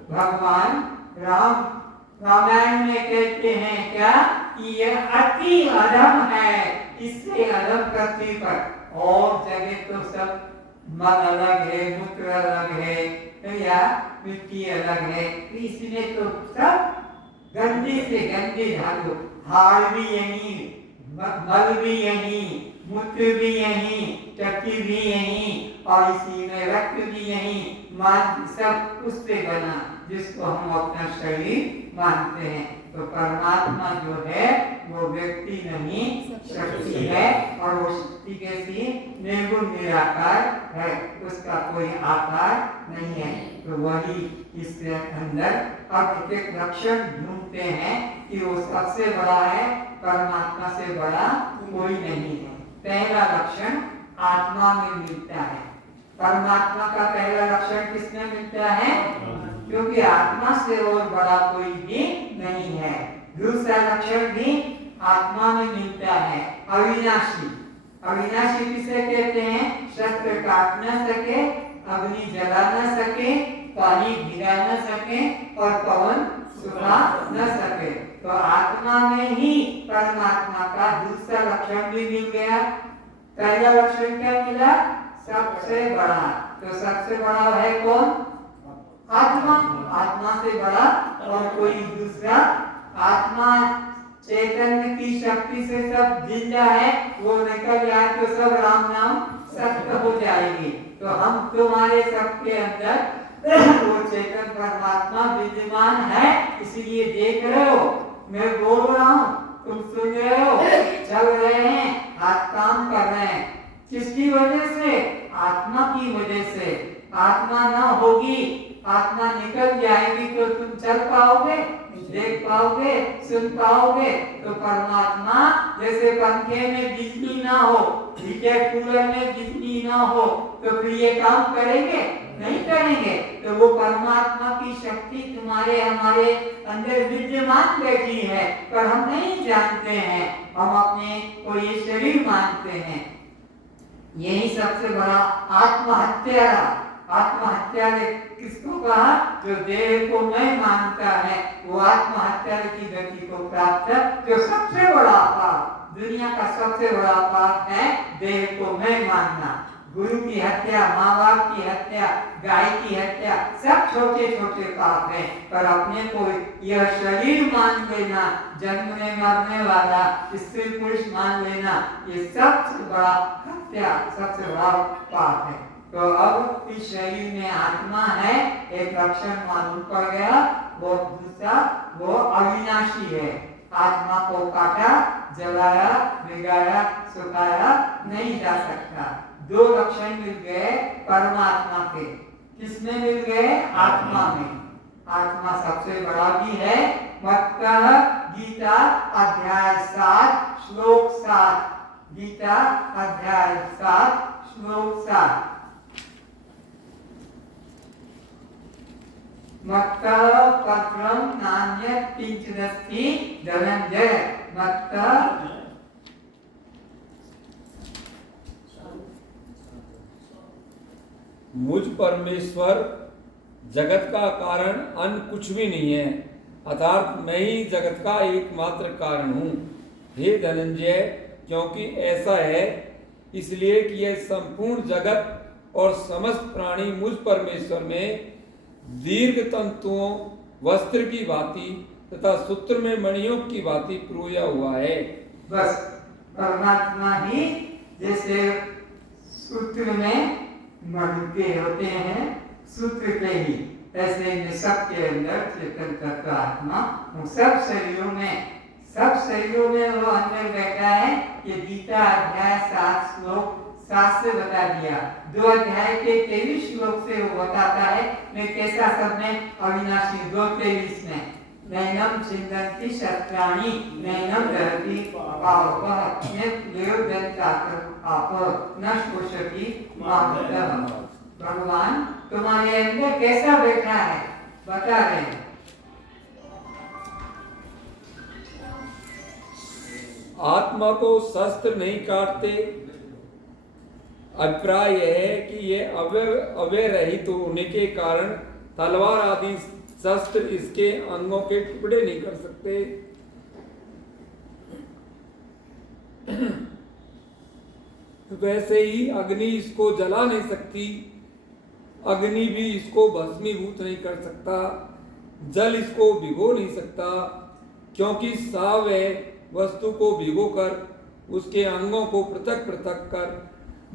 भगवान रामायण में कहते हैं क्या कि यह अति अधम है, इससे अधम पृथ्वी पर और जगह तो सब मल अलग है, मूत्र अलग है या मिट्टी अलग है, इसमें तो सब गंदी से गंदी धातु, हाड़ भी यही, मल भी यही, मूत्र भी यही, टट्टी भी यही और इसी में रक्त भी यही, मान सब उससे बना जिसको हम अपना शरीर मानते हैं। तो परमात्मा जो है वो व्यक्ति नहीं शक्ति है, और वो शक्ति कैसी? निर्गुण निराकार है, उसका कोई आकार नहीं है। तो वही इसके अंदर अब एक लक्षण ढूंढते हैं कि वो सबसे बड़ा है, परमात्मा से बड़ा कोई नहीं है। पहला लक्षण आत्मा में मिलता है। परमात्मा का पहला लक्षण किसमें मिलता है? क्योंकि आत्मा से और बड़ा कोई भी नहीं है। दूसरा लक्षण भी आत्मा में मिलता है, अविनाशी। अविनाशी किसे कहते हैं? शस्त्र काट न सके, अग्नि जला न सके, पानी गिरा न सके और पवन सुखा न सके। तो आत्मा में ही परमात्मा का दूसरा लक्षण भी मिल गया। पहला लक्षण क्या मिला? सबसे बड़ा। तो सबसे बड़ा है कौन? आत्मा। आत्मा से बड़ा और कोई दूसरा? आत्मा चैतन्य की शक्ति से सब जिंदा है, वो निकल जाए तो सब राम नाम सत्य हो जाएगी। तो हम तुम्हारे सबके अंदर वो चेतन परमात्मा विद्यमान है, इसीलिए देख रहे हो, मैं बोल रहा हूँ, तुम सुन रहे हो, चल रहे हैं, हाथ काम कर रहे हैं। किसकी वजह से? आत्मा की वजह से। आत्मा ना होगी, आत्मा निकल जाएगी तो तुम चल पाओगे, देख पाओगे, सुन पाओगे? तो परमात्मा जैसे पंखे में बिजली ना हो, हीटर कूलर में बिजली ना हो, तो फिर ये काम करेंगे? नहीं करेंगे। तो वो परमात्मा की शक्ति तुम्हारे हमारे अंदर विद्यमान बैठी है, पर हम नहीं जानते हैं, हम अपने को ये शरीर मानते हैं। यही सबसे बड़ा आत्महत्या। आत्महत्या ने किसको कहा? जो देह को मैं मानता है, वो आत्महत्या की गति को प्राप्त। जो सबसे बड़ा पाप, दुनिया का सबसे बड़ा पाप है देह को मैं मानना। गुरु की हत्या, माँ बाप की हत्या, गाय की हत्या, सब छोटे छोटे पाप हैं, पर अपने को यह शरीर मान लेना, जन्मने मरने वाला स्त्री पुरुष मान लेना, ये सबसे बड़ा हत्या, सबसे बड़ा पाप है। तो अब इस शरीर में आत्मा है, एक लक्षण मालूम पड़ गया। वो दूसरा, वो अविनाशी है। आत्मा को काटा, जलाया, भिगाया, सुखाया नहीं जा सकता। दो लक्षण मिल गए परमात्मा के। किसमें मिल गए? आत्मा में। आत्मा सबसे बड़ा भी है। मत्तः गीता अध्याय 7 श्लोक 7। गीता अध्याय 7 श्लोक 7। मत्तः पत्रं नान्यत् किंचिदस्ति धनंजय। मत्तः मुझ परमेश्वर जगत का कारण अन्य कुछ भी नहीं है, अर्थात मैं ही जगत का एकमात्र कारण हूँ। हे धनंजय, क्योंकि ऐसा है इसलिए कि यह संपूर्ण जगत और समस्त प्राणी मुझ परमेश्वर में दीर्घ तंतुओं, वस्त्र की भांति तथा सूत्र में मणियों की भांति पिरोया हुआ है। बस परमात्मा ही जैसे सूत्र में मणुके होते हैं, सूत्र के ही, ऐसे इन सब के अंदर चेतन तत्व आत्मा उन सब शरीरों में वो अंदर बैठा है। ये गीता अध्याय 7 श्लोक 7 से बता दिया। 2 अध्याय के 23 श्लोक से वो बताता है मैं कैसा सब में अविनाशी। 2:23 में नैनम चिंतन्ति शस्त्राणि नैनम दहति पावकः न शोषति मामदः। भगवान तुम्हारे अंदर कैसा बैठा है बता रहे हैं। आत्मा को शस्त्र नहीं काटते। अभिप्राय यह है कि ये अवय रहित होने के कारण तलवार आदि शस्त्र इसके अंगों के टुकड़े नहीं कर सकते। वैसे ही अग्नि इसको जला नहीं सकती, अग्नि भी इसको भस्मीभूत नहीं कर सकता, जल इसको भिगो नहीं सकता, क्योंकि सावय वस्तु को भिगोकर उसके अंगों को पृथक पृथक कर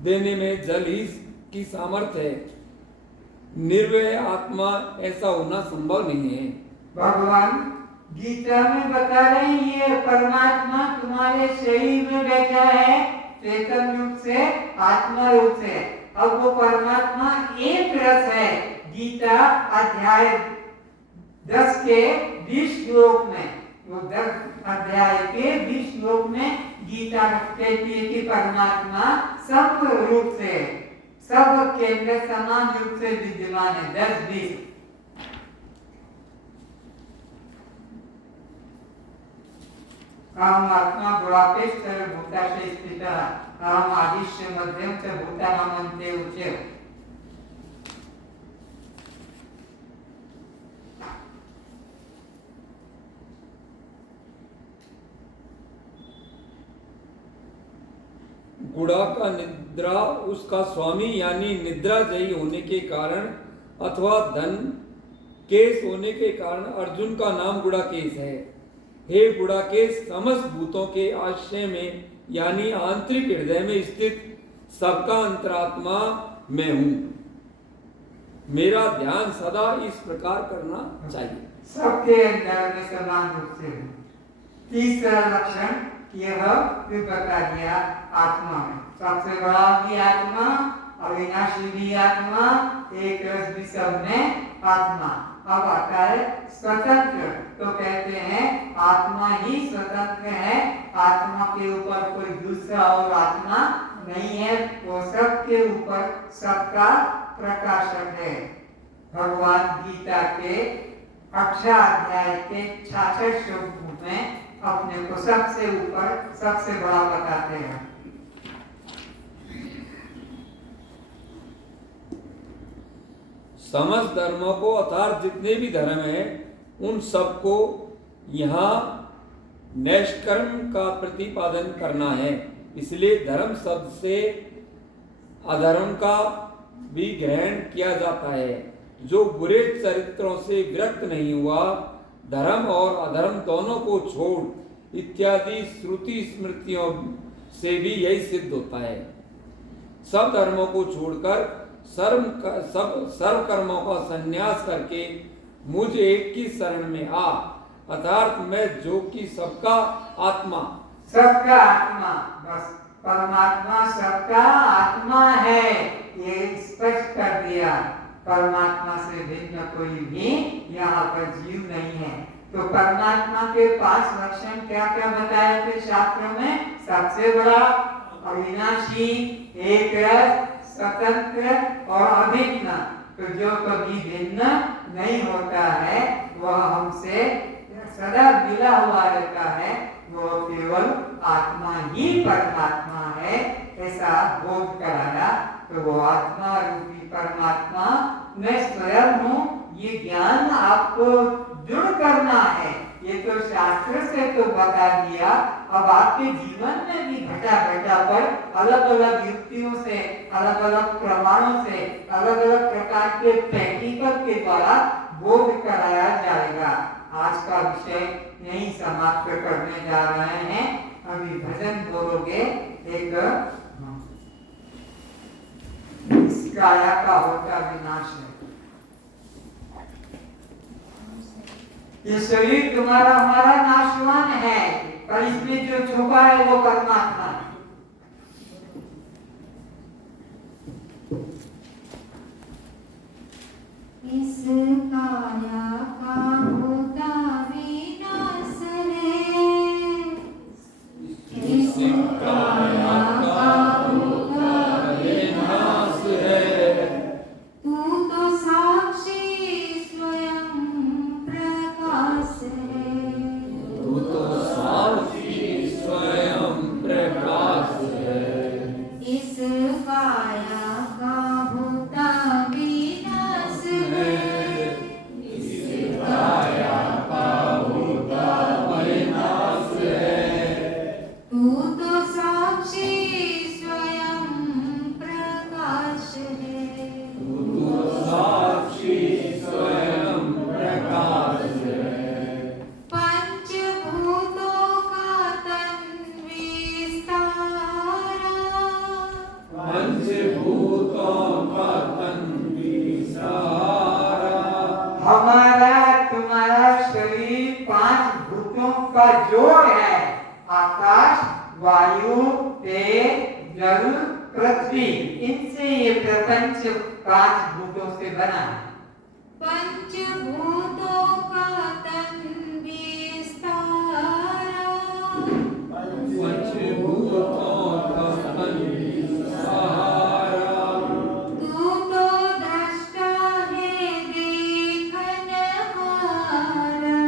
देने में जल ही की सामर्थ्य है। निर्वय आत्मा ऐसा होना संभव नहीं है। भगवान गीता में बता रहे हैं ये परमात्मा तुम्हारे शरीर में बैठा है चेतन रूप से, आत्मा रूप से। अब वो परमात्मा एक रस है। गीता अध्याय 10 के 20 श्लोक में, वो 10 अध्याय के 20 श्लोक में गीता कहती है कि परमात्मा सब रूप से, सब के अंदर समान रूप से विद्यमान है। 10-20 अहम आत्मा गुणापेक्षर भूताशे स्थितः अहम आदिश्य मध्यम च भूतानामन्ते उच्य। गुड़ा का निद्रा उसका स्वामी यानी निद्राजयी होने के कारण अथवा धन केश होने के कारण अर्जुन का नाम गुड़ाकेश है। हे गुड़ाकेश, समस्त भूतों के आश्रय में यानी आंतरिक हृदय में स्थित सबका अंतरात्मा मैं हूँ। मेरा ध्यान सदा इस प्रकार करना चाहिए। सबके अंदर में समान रूप से हूँ। तीसरा लक्षण यह भी बता दिया आत्मा में। सबसे बड़ा भी आत्मा, अविनाशी भी आत्मा, एक रस भी सब में आत्मा। अब आता है स्वतंत्र। तो कहते हैं आत्मा ही स्वतंत्र है, आत्मा के ऊपर कोई दूसरा और आत्मा नहीं है, वो सबके ऊपर सबका प्रकाशक है। भगवान गीता के 18 अध्याय के 66 श्लोक में अपने को सबसे ऊपर सबसे बड़ा बताते हैं। समस्त धर्मों को अर्थात जितने भी धर्म हैं उन सबको यहाँ नैष्कर्म का प्रतिपादन करना है। इसलिए धर्म शब्द से अधर्म का भी ग्रहण किया जाता है। जो बुरे चरित्रों से विरक्त नहीं हुआ, धर्म और अधर्म दोनों को छोड़ इत्यादि श्रुति स्मृतियों से भी यही सिद्ध होता है। सब धर्मों को छोड़कर सर्व कर्मों का संन्यास करके मुझ एक की शरण में आ, अर्थात मैं जो कि सबका आत्मा बस परमात्मा सबका आत्मा है, ये स्पष्ट कर दिया। परमात्मा से भिन्न कोई भी यहाँ पर जीव नहीं है। तो परमात्मा के 5 लक्षण क्या क्या बताए थे शास्त्रों में? सबसे बड़ा, अविनाशी, एक रस, स्वतंत्र और अभिन्न। तो जो कभी भिन्न नहीं होता है वह हमसे सदा मिला हुआ रहता है, वो केवल आत्मा ही परमात्मा है, ऐसा बोध कराया। तो वो आत्मा रूपी परमात्मा मैं स्वयं हूँ, ये ज्ञान आपको दृढ़ करना है। ये तो शास्त्र से तो बता दिया, अब आपके जीवन में भी घटा घटा पर अलग अलग युक्तियों से, अलग अलग प्रमाणों से, अलग अलग प्रकार के प्रैक्टिकल के द्वारा बोध कराया जाएगा। आज का विषय यही समाप्त करने जा रहे हैं। अभी भजन बोलोगे एक इस काया का होता विनाश है। ये शरीर तुम्हारा हमारा नाशवान है, पर इसमें जो छुपा है वो परमात्मा है। इस काया का होता विनाश है, इस काया का होता विनाश है। तू तो साक्षी स्वयं प्रकाश है, तू तो साक्षी स्वयं प्रकाश है। इस काया का होता विनाश है, इस काया का होता विनाश है। तू तो साक्षी स्वयं प्रकाश है, तू तो साक्षी स्वयं प्रकाश है। पंचभूतों का तन विस्तारा, पंचभूतों का तन विसारा। हमारा तुम्हारा शरीर पांच भूतों का जोड़ है। आकाश, वायु, तेज, जल, पृथ्वी, इनसे ये प्रपंच पांच भूतों से बना है। पंचभूतों का तन विस्तारा, पंचभूतों का तन विसारा। तू तो दृष्टा है देखन हारा,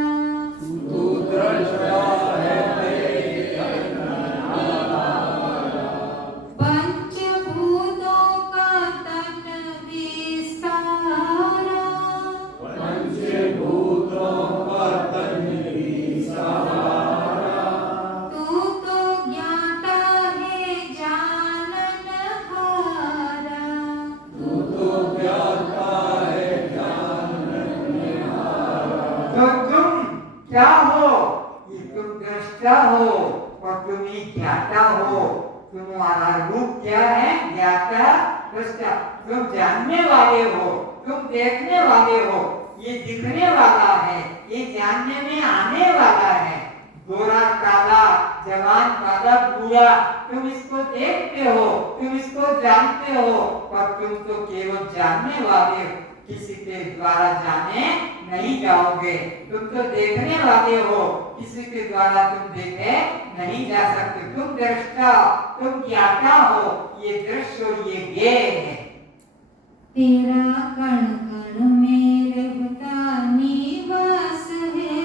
तू दृष्टा है देखन हारा। पंचभूतों का तन विस्तारा, पंचभूतों का तन विसारा। तू तो ज्ञाता है जानन हारा, तू तो ज्ञाता है जानन हारा। तो तुम क्या हो? ये तुम दृष्टा हो और तुम ही ज्ञाता हो। तुम्हारा रूप क्या है? ज्ञाता, दृष्टा। तुम जानने वाले हो, तुम देखने वाले हो। ये दिखने वाला है, ये जानने में आने वाला है। गोरा, काला, जवान, काला, बूढ़ा, तुम इसको देखते हो, तुम इसको जानते हो, पर तुम तो केवल जानने वाले हो, किसी के द्वारा जाने नहीं जाओगे। तुम तो देखने वाले हो, किसी के द्वारा तुम देखे नहीं जा सकते। तुम दृष्टा, तुम ज्ञाता हो। ये दृश्य और ये ज्ञेय है। तेरा कण कण में रहता निवास है,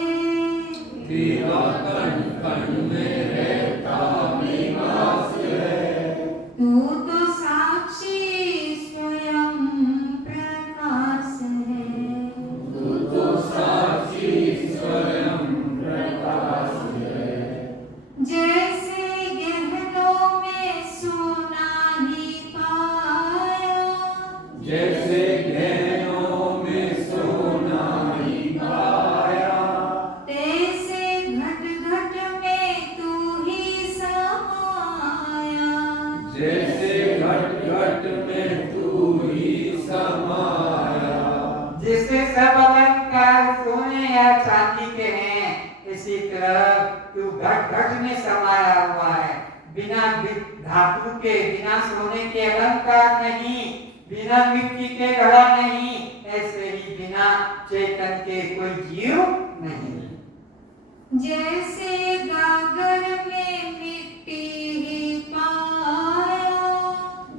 तेरा कण कण में रहता निवास है। तू तो साक्षी स्वयं प्रकाश है, तू तो साक्षी स्वयं प्रकाश है। जैसे गहनों में सोना ही पाया, जैसे गहनों में सोना ही पाया। तैसे घट घट में तू ही समाया, जैसे घट घट में तू ही समाया। जैसे सब अलंकार सोने या चांदी के हैं, इसी तरह तू घट घट में समाया हुआ है। बिना धातु के, बिना सोने के अलंकार नहीं, बिना मिट्टी के घड़ा नहीं, ऐसे ही बिना चेतन के कोई जीव नहीं। जैसे गागर में मिट्टी ही पाया,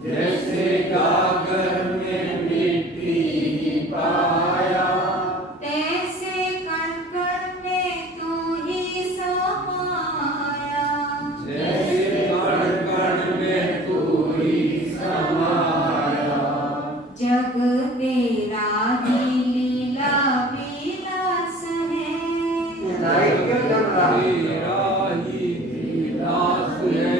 जैसे गागर में मिट्टी ही पाया। तैसे कण कण में तू ही समाया, जैसे कण कण में तू ही समाया। जग तेरा ही लीला विलास है, ये लाइट क्यों जल रहा है? तेरा ही विलास है।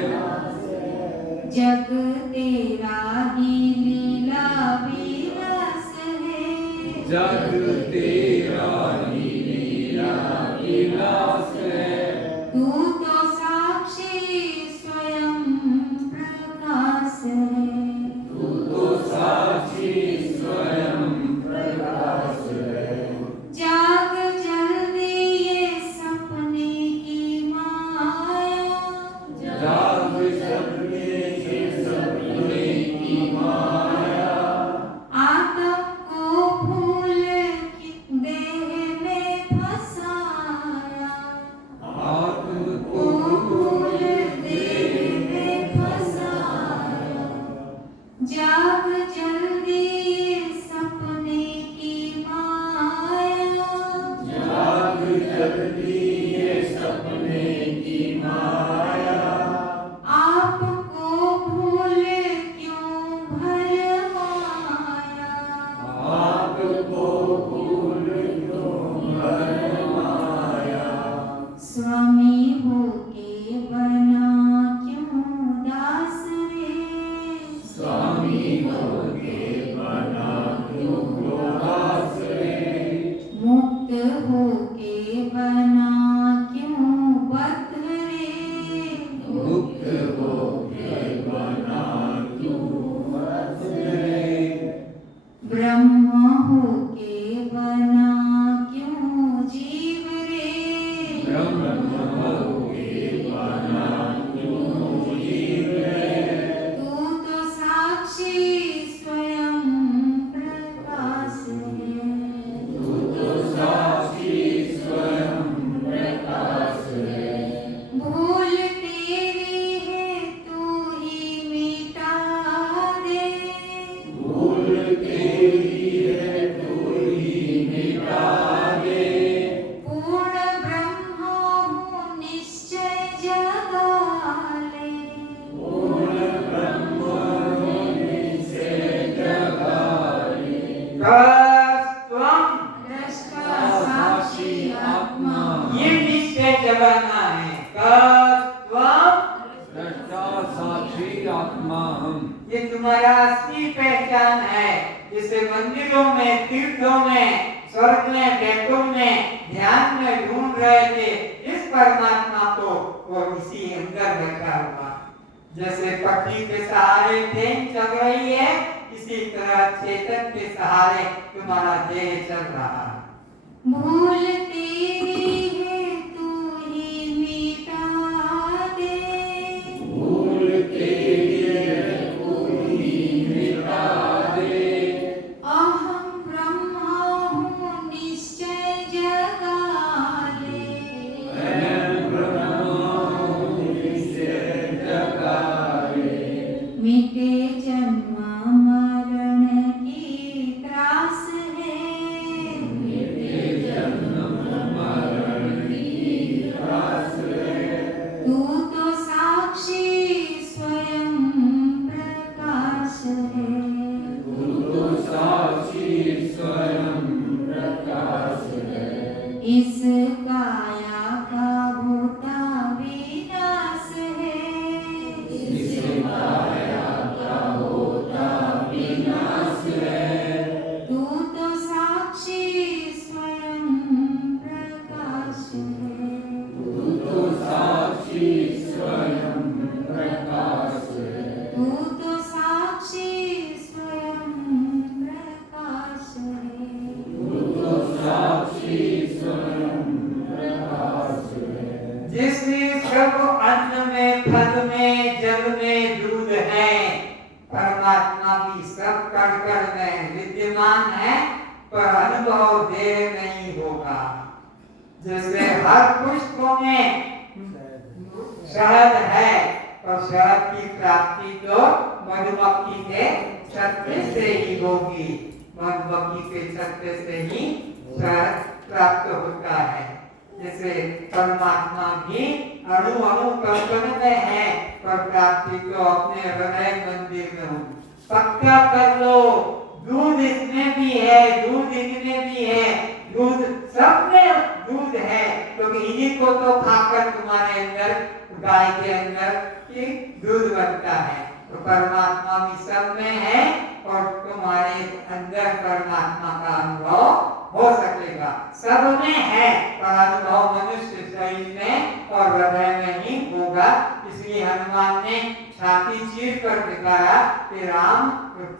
जग तेरा ही लीला विलास है, जग तेरा ही लीला विलास है। तू तो साक्षी स्वर्ग में, बैकुंठ में, ध्यान में ढूंढ रहे थे इस परमात्मा को, वो इसी अंदर बैठा हुआ। जैसे पक्षी के सहारे ट्रेन चल रही है, इसी तरह चेतन के सहारे तुम्हारा देह चल रहा है। भूल तेरी है तू ही मिटा दे, भूल तेरी है तू ही मिटा दे, अहम ब्रह्मा हूँ निश्चय जगा ले, मैं ब्रह्मा हूँ निश्चय जगा ले, मिटे जन्म मरण की त्रास है, मिटे जन्म मरण की त्रास है, तू तो साक्षी स्वयं प्रकाश है, तू तो साक्षी स्वयं प्रकाश है, इस काया का भूता विनाश है, इस काया का होता विनाश है, तू तो साक्षी स्वयं प्रकाश है, तू तो साक्षी स्वयं प्रकाश है, तू तो साक्षी स्वयं प्रकाश है, तू तो साक्षी स्वयं प्रकाश है, जिसमें सब अन्न में, फल में, जल में दूध है, परमात्मा भी सब कण कण में विद्यमान है, पर अनुभव देर नहीं होगा। जैसे हर पुष्पों में शहद है, और शहद की प्राप्ति तो मधुमक्खी के छत्ते से ही होगी, मधुमक्खी के छत्ते से ही शहद प्राप्त होता है। जैसे परमात्मा भी अणु अणु कण में है, पर प्राप्ति तो अपने हृदय मंदिर में हो। पक्का कर लो, दूध इसमें भी है, दूध इनमें भी है, दूध सब में दूध है, क्योंकि इन्हीं को तो खाकर तुम्हारे अंदर, गाय के अंदर की दूध बनता है। तो परमात्मा भी सब में है, और तुम्हारे अंदर परमात्मा का अनुभव हो सकेगा। सब में है, पर अनुभव मनुष्य शरीर में और हृदय में ही होगा। इसलिए हनुमान ने छाती चीर कर दिखाया कि राम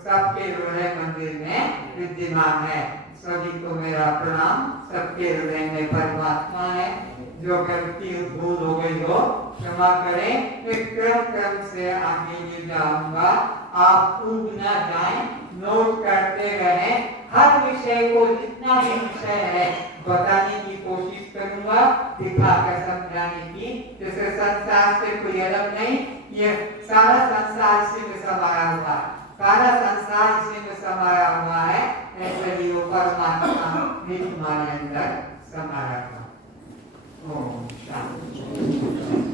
सबके हृदय मंदिर में विद्यमान है। सभी को मेरा प्रणाम। सबके हृदय में परमात्मा है। जो गलती भूल हो गई हो क्षमा करें। फिर क्रम क्रम से आगे ले जाऊंगा, आप ऊब न जाएं, नोट करते रहें। हर विषय को, जितना भी विषय है, बताने की कोशिश करूंगा, दिखाकर समझाने की। जैसे संसार से कोई अलग नहीं, ये सारा संसार इसी में समाया हुआ है, सारा संसार इसी में समाया हुआ है। ऐसे ही वो परमात्मा भी तुम्हारे अंदर समाया हुआ। ओम शांति।